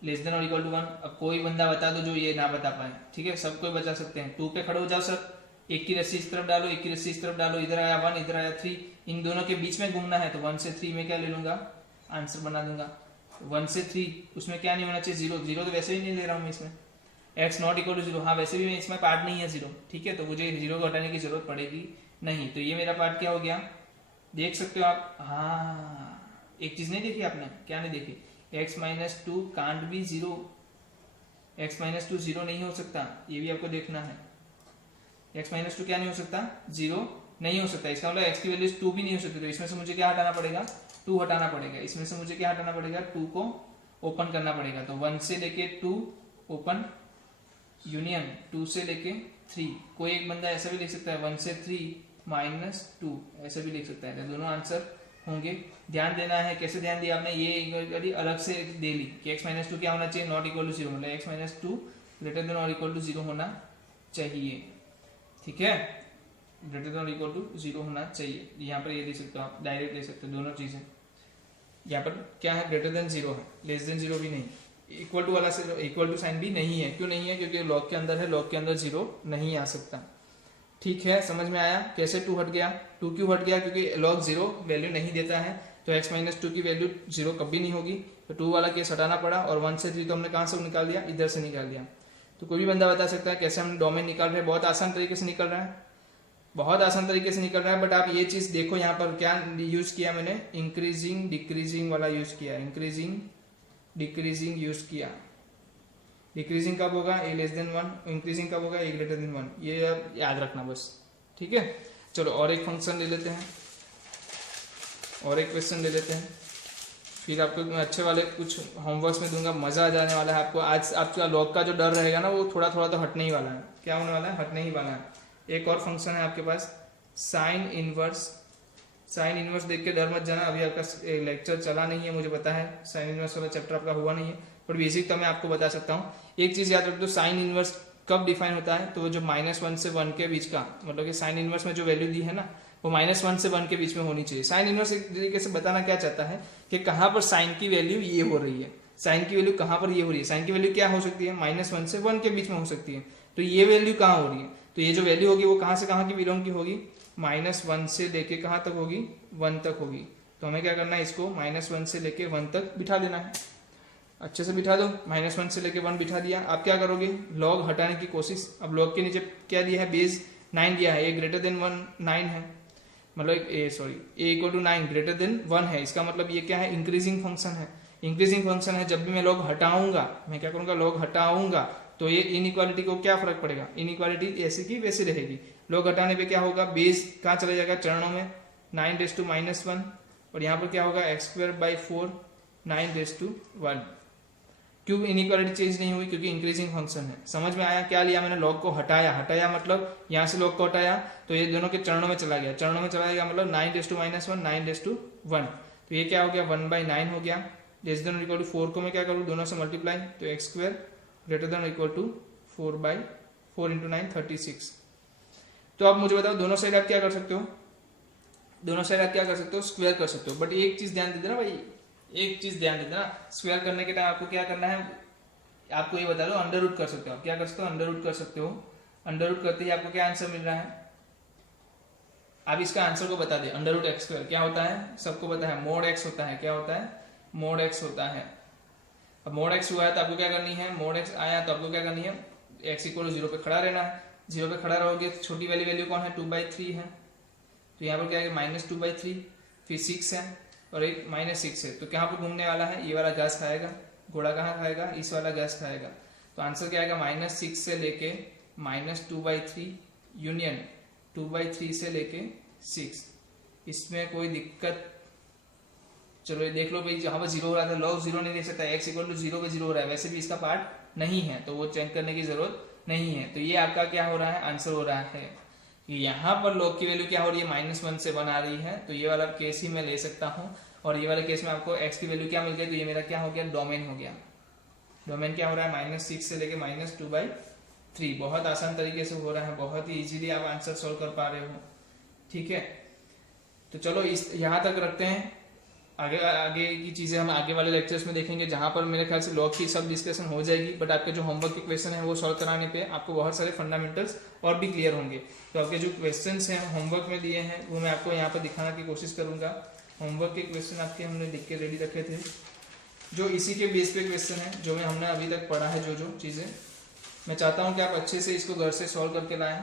लेस देन और इक्वल टू 1। अब कोई बंदा बता दो जो ये ना बता पाए, ठीक है, सब कोई बता सकते हैं। 2 पे खड़े हो जाओ सर, एक की रस्सी इस तरफ डालो, एक की रस्सी इस तरफ डालो, इधर आया 1, इधर आया 3, इन दोनों के बीच में घूमना है तो 1 से 3 में क्या ले लूंगा? आंसर बना दूंगा। 1 से 3 उसमें क्या नहीं होना चाहिए? 0, 0 तो वैसे ही नहीं ले रहा हूँ मैं इसमें। x नॉट इक्वल टू 0, हाँ वैसे भी इसमें पार्ट नहीं है 0, ठीक है, तो मुझे 0 को हटाने की जरूरत पड़ेगी नहीं। तो ये मेरा पार्ट क्या हो गया? देख सकते हो आप। हाँ एक चीज नहीं देखी आपने, क्या नहीं देखी? x-2 कांट बी 0, x-2 0 नहीं हो सकता, ये भी आपको देखना है। x-2 क्या नहीं हो सकता? 0 नहीं हो सकता। इसका मतलब x की वैल्यू 2 भी नहीं हो सकती। तो इसमें से मुझे क्या हटाना पड़ेगा? 2 हटाना पड़ेगा। इसमें से मुझे क्या हटाना पड़ेगा? 2 को ओपन करना पड़ेगा। तो 1 से लेके 2 ओपन यूनियन 2 से लेके 3। कोई एक बंदा ऐसा भी लिख सकता है 1 से 3 -2, ऐसा भी लिख सकता है। तो दोनों आंसर होंगे। ध्यान देना है, कैसे ध्यान दिया आपने? ये अलग से दे ली कि x-2 क्या होना चाहिए? नॉट इक्वल टू 0, मतलब x-2 ग्रेटर देन और इक्वल टू 0 होना चाहिए, ठीक है, ग्रेटर देन और इक्वल टू 0 होना चाहिए। यहाँ पर ये दे सकते हो आप, डायरेक्ट ले सकते हो दोनों चीजें। यहाँ पर क्या है? ग्रेटर देन 0 है, लेस देन 0 भी नहीं, इक्वल टू वाला से इक्वल टू साइन भी नहीं है। क्यों नहीं है? क्योंकि लॉग के अंदर है, लॉग के अंदर 0 नहीं आ सकता। ठीक है, समझ में आया कैसे 2 हट गया? 2 क्यों हट गया? क्योंकि लॉग 0 वैल्यू नहीं देता है, तो x-2 की वैल्यू 0 कभी नहीं होगी। तो 2 वाला केस हटाना पड़ा, और 1 से 3 तो हमने कहाँ से निकाल दिया? इधर से निकाल दिया। तो कोई भी बंदा बता सकता है कैसे हम डोमेन निकाल रहे हैं? बहुत आसान तरीके से निकल रहा है, बहुत आसान तरीके से निकल रहा है। बट आप ये चीज देखो, यहाँ पर क्या यूज किया मैंने? इंक्रीजिंग डिक्रीजिंग वाला यूज किया, इंक्रीजिंग डिक्रीजिंग यूज किया। डिक्रीजिंग कब होगा? a लेस देन 1, इंक्रीजिंग कब होगा? a greater then 1। ये याद रखना बस, ठीक है। चलो और एक फंक्शन ले लेते हैं। और एक क्वेश्चन ले लेते हैं, फिर आपको मैं अच्छे वाले कुछ होमवर्क्स में दूंगा, मज़ा आ जाने वाला है आपको। आज आपका लॉग का जो डर रहेगा ना वो थोड़ा थोड़ा तो हटने ही वाला है। क्या होने वाला है? हटने ही वाला है। एक और फंक्शन है आपके पास साइन इनवर्स। साइन इनवर्स देख के डर मत जाना, अभी आपका लेक्चर चला नहीं है, मुझे पता है साइन इनवर्स वाला चैप्टर आपका हुआ नहीं है, पर बेसिक तो मैं आपको बता सकता हूँ। एक चीज़ याद रख दो, साइन इनवर्स कब डिफाइन होता है? तो जो -1 से 1 के बीच का, मतलब कि साइन इनवर्स में जो वैल्यू दी है ना वो -1 से 1 के बीच में होनी चाहिए। साइन इनवर्स एक तरीके से बताना क्या चाहता है कि कहाँ पर साइन की वैल्यू ये हो रही है, साइन की वैल्यू कहाँ पर ये हो रही है। साइन की वैल्यू क्या हो सकती है? -1 से 1 के बीच में हो सकती है। तो ये वैल्यू कहाँ हो रही है? तो ये जो वैल्यू होगी वो कहाँ से कहाँ की बिलोंग की होगी? -1 से लेके कहाँ तक होगी? 1 तक होगी। तो हमें क्या करना है, इसको -1 से लेके 1 तक बिठा देना है। अच्छे से बिठा दो, -1 से लेके 1 बिठा दिया। आप क्या करोगे? लॉग हटाने की कोशिश। अब लॉग के नीचे क्या दिया है? बेस 9 दिया है, ये ग्रेटर देन 1 9 है, मतलब ए इक्वल टू 9 ग्रेटर देन 1 है। इसका मतलब ये क्या है? इंक्रीजिंग फंक्शन है। इंक्रीजिंग फंक्शन है, जब भी मैं लॉग हटाऊंगा, मैं क्या करूंगा? लॉग हटाऊंगा तो ये इनइक्वालिटी को क्या फर्क पड़ेगा? इनइक्वालिटी ऐसी की वैसी रहेगी। लॉग हटाने पे क्या होगा? बेस कहाँ चला जाएगा? चरणों में 9⁻⁻1, और यहाँ पर क्या होगा? x²/4 9⁻1। क्यों इनइक्वालिटी चेंज नहीं हुई? क्योंकि इंक्रीजिंग फंक्शन है। समझ में आया? क्या लिया मैंने? लॉग को हटाया। हटाया मतलब यहाँ से लॉग को हटाया तो ये दोनों के चरणों में चला गया। चरणों में चला गया मतलब 9⁻⁻1 9⁻1, तो ये क्या हो गया? 1/9 हो गया। लेस देन इक्वल टू 4 को मैं क्या करूँ? दोनों से मल्टीप्लाई, तो x² greater than equal to 4/4 × 9 36। तो अब मुझे बताओ दोनों साइड आप क्या कर सकते हो? दोनों साइड आप क्या कर सकते हो? स्क्वायर कर सकते हो। बट एक चीज ध्यान दे देना भाई, एक चीज ध्यान देना, स्क्वायर करने के टाइम आपको क्या करना है? आपको ये बता दो, अंडर रूट कर सकते हो। आप क्या कर सकते हो? अंडर रूट कर सकते हो। अंडर रूट करते ही आपको क्या आंसर मिल रहा है? आप इसका आंसर को बता दे। अंडर रूट x² क्या होता है? सबको पता है, मोड x होता है। क्या होता है? मोड x होता है। अब मोड x हुआ है तो आपको क्या करनी है? मोड x आया तो आपको क्या करनी है? x = 0 पे खड़ा रहना है। 0 पे खड़ा रहोगे तो छोटी वाली वैल्यू कौन है? 2/3 है। तो यहाँ पर क्या है? -2/3, फिर 6 है और एक -6 है। तो कहाँ पर घूमने वाला है? ये वाला घास खाएगा। घोड़ा कहाँ खाएगा? इस वाला घास खाएगा। तो आंसर क्या आएगा? -6 से लेके -2/3 यूनियन 2/3 से लेके 6। इसमें कोई दिक्कत? चलो ये देख लो भाई, जहां पर 0 हो रहा था लॉग 0 नहीं दे सकता, x = 0 पे 0 हो रहा है। वैसे भी इसका पार्ट नहीं है तो वो चेक करने की जरूरत नहीं है। तो ये आपका क्या हो रहा है? आंसर हो रहा है। यहाँ पर लॉग की वैल्यू क्या हो रही है? -1 से 1 आ रही है। तो ये वाला केस ही मैं ले सकता हूँ, और ये वाले केस में आपको x की वैल्यू क्या मिल गई? तो ये मेरा क्या हो गया? डोमेन हो गया। डोमेन क्या हो रहा है? -6 से लेके -2/3। बहुत आसान तरीके से हो रहा है, बहुत ही इजीली आप आंसर सोल्व कर पा रहे हो। ठीक है, तो चलो इस यहाँ तक रखते हैं। आगे आगे की चीज़ें हम आगे वाले लेक्चर्स में देखेंगे, जहाँ पर मेरे ख्याल से लॉग की सब डिस्कशन हो जाएगी। बट आपके जो होमवर्क के क्वेश्चन है वो सॉल्व कराने पे आपको बहुत सारे फंडामेंटल्स और भी क्लियर होंगे। तो आपके जो क्वेश्चंस हैं होमवर्क में दिए हैं वो मैं आपको यहाँ पर दिखाने की कोशिश करूँगा। होमवर्क के क्वेश्चन आपके हमने लिख के रेडी रखे थे, जो इसी के बेस पे क्वेश्चन है, जो हमने अभी तक पढ़ा है। जो चीज़ें मैं चाहता हूँ कि आप अच्छे से इसको घर से सॉल्व करके लाएँ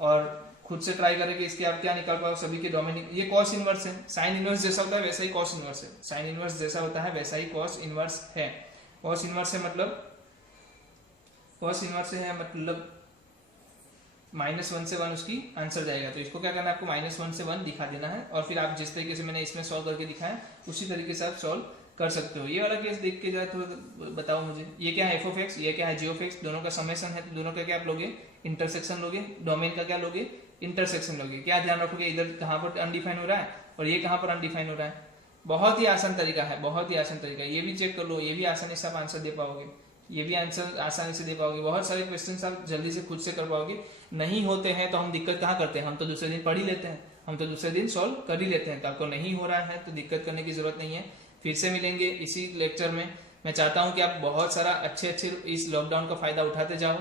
और खुद से ट्राई करें कि इसके आप क्या निकाल पाओ। सभी के डोमेन, ये कॉस इनवर्स है। साइन इनवर्स जैसा होता है वैसा ही कॉस इनवर्स है। साइन इनवर्स जैसा होता है वैसा ही कॉस इनवर्स है। कॉस इनवर्स है मतलब -1 से 1 उसकी आंसर जाएगा। तो इसको क्या करना है? आपको -1 से 1 दिखा देना है, और फिर आप जिस तरीके से मैंने इसमें सॉल्व करके दिखाया उसी तरीके से आप सॉल्व कर सकते हो। ये वाला केस देख के जरा थोड़ा बताओ मुझे, ये क्या है? f(x), ये क्या है? g(x)। दोनों का समेशन है तो दोनों का क्या आप लोगे? इंटरसेक्शन लोगे। डोमेन का क्या लोगे? इंटरसेक्शन लोगे। क्या ध्यान रखोगे? इधर कहाँ पर अनडिफाइन हो रहा है और ये कहाँ पर अनडिफाइन हो रहा है। बहुत ही आसान तरीका है, बहुत ही आसान तरीका है। ये भी चेक कर लो, ये भी आसानी से आप आंसर दे पाओगे, ये भी आंसर आसानी से दे पाओगे। बहुत सारे क्वेश्चन आप जल्दी से खुद से कर पाओगे। नहीं होते हैं तो हम दिक्कत कहाँ करते हैं? हम तो दूसरे दिन पढ़ ही लेते हैं, हम तो दूसरे दिन सॉल्व कर ही लेते हैं। तो आपको नहीं हो रहा है तो दिक्कत करने की जरूरत नहीं है। फिर से मिलेंगे इसी लेक्चर में। मैं चाहता हूं कि आप बहुत सारा अच्छे इस लॉकडाउन का फायदा उठाते जाओ।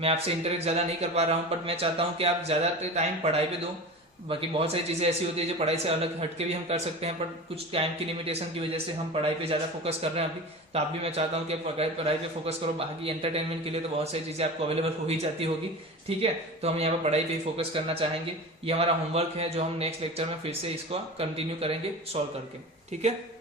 मैं आपसे इंटरेक्ट ज़्यादा नहीं कर पा रहा हूं, बट मैं चाहता हूं कि आप ज़्यादा टाइम पढ़ाई पे दो। बाकी बहुत सारी चीज़ें ऐसी होती है जो पढ़ाई से अलग हटके भी हम कर सकते हैं, पर कुछ टाइम की लिमिटेशन की वजह से हम पढ़ाई पे ज़्यादा फोकस कर रहे हैं अभी। तो आप भी, मैं चाहता हूँ कि आप पढ़ाई पे फोकस करो। बाकी एंटरटेनमेंट के लिए तो बहुत सारी चीज़ें आपको अवेलेबल हो ही जाती होगी। ठीक है, तो हम यहाँ पर पढ़ाई पे ही फोकस करना चाहेंगे। ये हमारा होमवर्क है जो हम नेक्स्ट लेक्चर में फिर से इसको कंटिन्यू करेंगे सॉल्व करके। ठीक है।